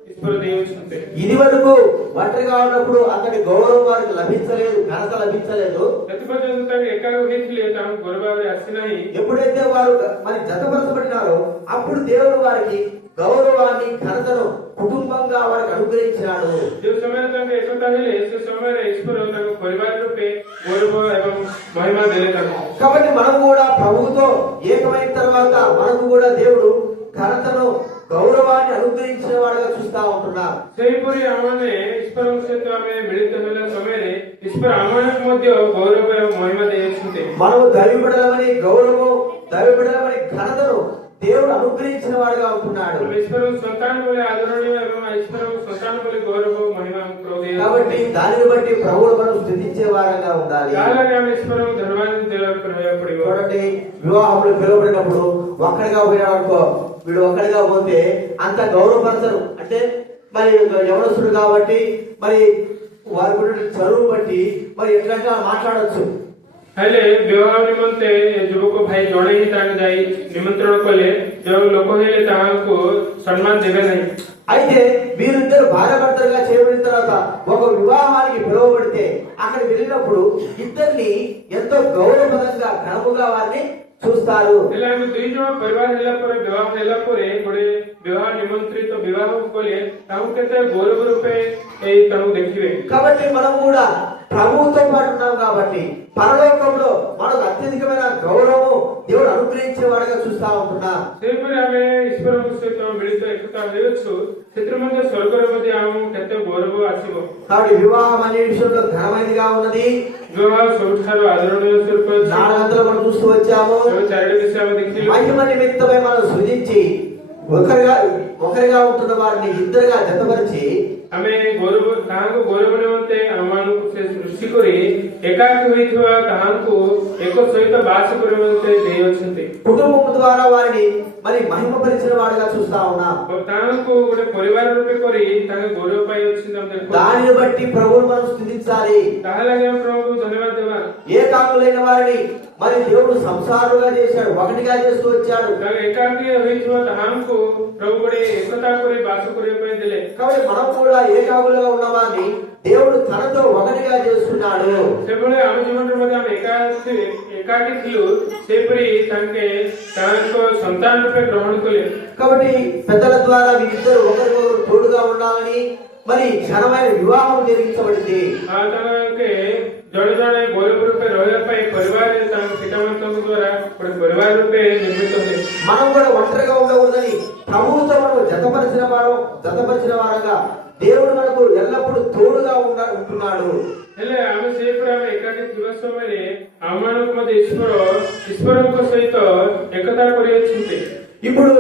ଈଶ୍ୱର ଦେଇଅଛନ୍ତି। ఇది వరకు ఒంటరిగా ఉన్నప్పుడు అతని గౌరవం వారికి లభించలేదు, ఘనత లభించలేదు. ଏଥିପର୍ଯ୍ୟନ୍ତ ତାଙ୍କୁ ଏକାగా ହୋଇଥିଲେ ତାଙ୍କୁ ଗୌରବ ଭାବରେ ଆସିନାହିଁ। ఎప్పుడైతే వారు మరి జతపరచబడినారో అప్పుడు దేవుడు వారికి గౌరవాన్ని, ఘనతను కుటుంబంగా వారికి అనుగ్రహించాడు. ଯେଉଁ ସମୟରେ ତାଙ୍କୁ ଏକତା ହେଲେ ସେ ସମୟରେ ଈଶ୍ୱର ତାଙ୍କ ପରିବାର ରୂପେ ଗୌରବ ଏବଂ ମହିମା ଦେଲେ ତାଙ୍କୁ। కాబట్టి మనం కూడా ప్రభువుతో ఏకమైన తర్వాత మనకు కూడా దేవుడు ఘనతను, గౌరవాన్ని అనుగ్రహించిన వాడుగా చూస్తా ఉంటున్నాం. ସେହିପରି ଆମମାନେ ଈଶ୍ୱରଙ୍କ ସହିତ ଆମେ ମିଳିତ ହେଲା ସମୟରେ ଈଶ୍ୱର ଆମମାନଙ୍କୁ ମଧ୍ୟ ଗୌରବ ଏବଂ ମହିମା ଦେଇଅଛନ୍ତି। మనము దైవబిడలమని గౌరవం, దైవబిడలమని ఘనతను దేవుడు అనుగ్రహించిన వాడుగా ఉంటున్నాడు. ଈଶ୍ୱରଙ୍କ ସନ୍ତାନ ବୋଲି ଆଦରଣୀୟ ଏବଂ ଈଶ୍ୱରଙ୍କ ସନ୍ତାନ ବୋଲି గౌరవ మహిమ కాబట్టి దానిని బట్టి ప్రభువును మనం స్తుతించే వారంగా ఉండాలి. అలాగే ଆମେ ଈଶ୍ୱରଙ୍କୁ ଧନ୍ୟବାଦ ଦେବାକୁ ପଡ଼ିବ। చూడండి, వివాహంలో పిలువబడినప్పుడు ఒక్కడిగా పోయాడనుకో, వీడు ఒక్కడిగా పోతే అంత గౌరవపరచరు. అంటే మరి యవనస్తుడు కాబట్టి మరి వారి చదువు బట్టి మరి ఎట్లా మాట్లాడచ్చు. ହେଲେ ବିବାହ ନିମନ୍ତେ ଯୁବକ ଭାଇ ଜଣେ ହିଁ ତାଙ୍କୁ ଯାଇ ନିମନ୍ତ୍ରଣ କଲେ ଯେଉଁ ଲୋକ ହେଲେ ତାହାଙ୍କୁ ସମ୍ମାନ ଦେବେ ନାହିଁ। అయితే వీరిద్దరు భార్యాభర్తలుగా చేయబడిన తర్వాత ఒక వివాహానికి పిలువబడితే అక్కడ వెళ్ళినప్పుడు ఇద్దరిని ఎంతో గౌరవప్రదంగా, ఘనముగా వారిని చూస్తారు. ହେଲେ ଆମେ ଦୁଇ ଜଣ ପରିବାର ହେଲା ପରେ, ବିବାହ ହେଲା ପରେ ଗୋଟେ ବିବାହ ନିମନ୍ତ୍ରିତ ବିବାହ କଲେ ତାଙ୍କୁ କେତେ ଗୌରବ ରୂପେ ତାଙ୍କୁ ଦେଖିବେ। కాబట్టి మనం కూడా ప్రభువుతో పాటు ఉన్నాం కాబట్టి పరలోకంలో మనకు అత్యధికమైన గౌరవం దేవుడు అనుగ్రహించేవాడుగా చూస్తా ఉంటున్నాం. ସେହିପରି ଆମେ ଈଶ୍ୱରଙ୍କ ସହିତ ମିଳିତ ଏକତା ହୋଇଅଛୁ, ସେଥିରେ ମଧ୍ୟ ସ୍ୱର୍ଗରେ ମଧ୍ୟ ଆମକୁ କେତେ ଗୌରବ ଆସିବ। కాబట్టి వివాహం అనే విషయంలో ఘనమైనదిగా ఉన్నది. ବିବାହ ସବୁଠାରୁ ఆదరణీయ స్వరూପ। 4 గంటలు మనం చూస్తూ వచ్చాము. ଚାରିଟି ବିଷୟ ଆମେ ଦେଖିଲୁ। మహిమ నిమిత్తమై మనం సృజించి ఒకరిగా ఉంటున్న వారిని ఇద్దరుగా జతపరిచి ଆମେ ଗୌରବ, ତାହାଙ୍କୁ ଗୌରବ ନିମନ୍ତେ ଆମମାନଙ୍କୁ ସେ ସୃଷ୍ଟି କରି ଏକାକି ହୋଇଥିବା ତାହାଙ୍କୁ ଏକ ସହିତ ବାସ କରିବା ନିମନ୍ତେ ଦେଇଅଛନ୍ତି। కుటుంబం ద్వారా వారిని మరి మహిమపరిచిన వాడుగా చూస్తా ఉన్నాం. ତାହାଙ୍କୁ ଗୋଟେ ପରିବାର ରୂପେ କରି ତାଙ୍କ ଗୌରବ ପାଇଅଛନ୍ତି ଆମେ ଦେଖୁ। దానిని బట్టి ప్రభువును మనం స్తుతించాలి. ତାହା ଲାଗି ଆମେ ପ୍ରଭୁଙ୍କୁ ଧନ୍ୟବାଦ ଦେବା। ఏకాకులైన వారిని మరి దేవుడు సంసారులుగా చేశాడు, ఒకటిగా చేస్తూ వచ్చాడు. ଏକାକି ହୋଇଥିବା ତାହାଙ୍କୁ ପ୍ରଭୁ ଗୋଟେ ଏକତା କରି ବାସ କରିବା ପାଇଁ ଦେଲେ। కాబట్టి మనం కూడా ఏకాకులుగా ఉన్న వారిని దేవుడు తనతో ఒకటిగా చేస్తున్నాడు. ସେଭଳି ଆମ ଜୀବନରେ ମଧ୍ୟ ଆମେ ଏକାକି ଥିଲୁ, ସେପରି ତାଙ୍କେ ତାଙ୍କ ସନ୍ତାନ రూపే గ్రహణ కలే। కాబట్టి పెద్దల ద్వారా వీరిద్దరు ఒకరికొకరు తోడుగా ఉండాలని మరి ఘనమైన వివాహం జరిగించబడింది. ତାଙ୍କେ ଜଣେ ଜଣେ ଗୌରବ ରୂପେ ରହିବା ପାଇଁ ପରିବାର ତାଙ୍କ ପିତାମାତାଙ୍କ ଦ୍ୱାରା ଗୋଟେ ପରିବାର ରୂପେ ନିର୍ମିତ ହୁଏ। మనం కూడా ఒంటరిగా ఉండకూడదని ప్రభువుతో మనం జతపరిచిన వారంగా దేవుడు మనకు ఎల్లప్పుడూ తోడుగా ఉంటున్నాడు. ହେଲେ ଆମେ ସେହିପରି ଆମେ ଏକାଠି ଥିବା ସମୟରେ ଆମମାନଙ୍କୁ ମଧ୍ୟ ଈଶ୍ୱରଙ୍କ ସହିତ ଏକତା କରିଅଛନ୍ତି। ఇప్పుడు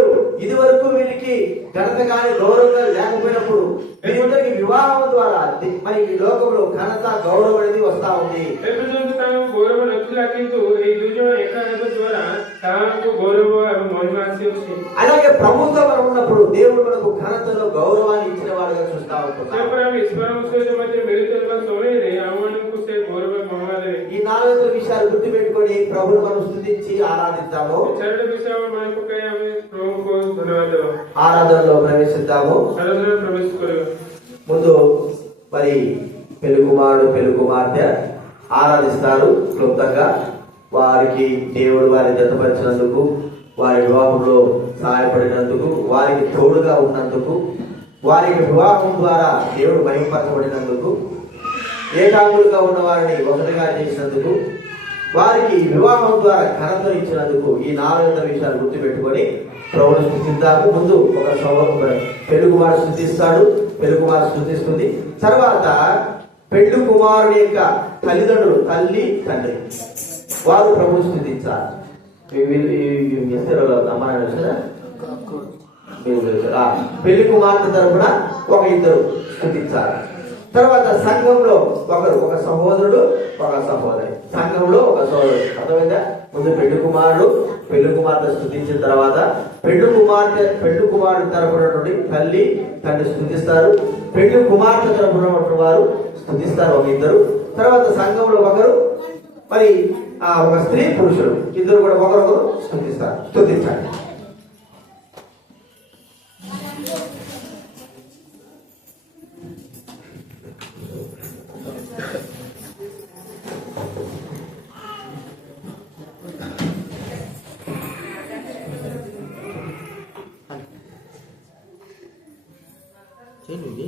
ఇది వరకు వీరికి ఘనత కానీ గౌరవంగా లేకపోయినప్పుడు వీరిద్దరికి వివాహం ద్వారా మరి ఈ లోకంలో ఘనత, గౌరవం అనేది వస్తా ఉంది. ଏପର୍ଯ୍ୟନ୍ତ ତାଙ୍କୁ ଗୌରବ ନଥିଲା, କିନ୍ତୁ ଏଇ ଦୁଇ ଜଣ ଏକା ହେବା ଦ୍ୱାରା ତାହାଙ୍କୁ ଗୌରବ ଏବଂ ମହିମା ଆସିଅଛି। అలాగే ప్రభువుతో మనం ఉన్నప్పుడు దేవుడు మనకు ఘనతను, గౌరవాన్ని ఇచ్చిన వాడుగా చూస్తా ఉంటాం. ସେପରି ଆମେ ଈଶ୍ୱରଙ୍କ ସହିତ ମଧ୍ୟ ମିଳିତ ହେବା ସମୟରେ ଆମମାନଙ୍କୁ ସେ ଗୌରବ ମହିମା ଦେବେ। ఈ 4 విషయాలు గుర్తు పెట్టుకొని ప్రభువును మనం స్తుతించి ఆరాధిద్దాము. ଚାରିଟି ବିଷୟ ମନେ ପକାଇ ଆମେ ପ୍ରଭୁଙ୍କୁ ଧନ୍ୟବାଦ ଦେବା। ఆరాధనలో ప్రవేశిద్దాము. ଆରାଧନାରେ ପ୍ରବେଶ କରିବା। ముందు మరి పెళ్లి కుమారుడు, పెళ్లి కుమార్తె ఆరాధిస్తారు క్లుప్తంగా. వారికి దేవుడు వారి జతపరిచినందుకు, వారి వివాహంలో సహాయపడినందుకు, వారికి తోడుగా ఉన్నందుకు, వారికి వివాహం ద్వారా దేవుడు మహిమపరచబడినందుకు, ఏకాకులుగా ఉన్న వారిని ఒకటిగా చేసినందుకు, వారికి వివాహం ద్వారా ఘనత ఇచ్చినందుకు ఈ 4 విషయాలు గుర్తు పెట్టుకొని ప్రభువును స్తుతిద్దాము. ముందు ఒక పెళ్లి కుమారుడు స్తుతిస్తాడు, పెళ్లి కుమారుడు స్తుతిస్తుంది. తర్వాత పెళ్లి కుమారుడి యొక్క తల్లిదండ్రులు, తల్లి, తండ్రి, వారు ప్రభువును స్తుతించాలి. పెళ్లి కుమార్తె తరపున ఒక ఇద్దరు స్తుతించాలి. తర్వాత సంఘంలో ఒకరు, ఒక సహోదరుడు, ఒక సహోదరి. సంఘంలో ఒక సోదరుడు. అర్థమైందా? ముందు పెళ్లి కుమారుడు పెళ్లి కుమార్తె స్థుతించిన తర్వాత పెళ్లి కుమారుడు తరపునటువంటి తల్లి తండ్రి స్థుతిస్తారు. పెళ్లి కుమార్తె తరపున వారు స్థుతిస్తారు ఒక ఇద్దరు. తర్వాత సంఘంలో ఒకరు, మరి ఒక స్త్రీ పురుషుడు ఇద్దరు కూడా ఒకరొకరు స్థుతించాలి. చేయండి.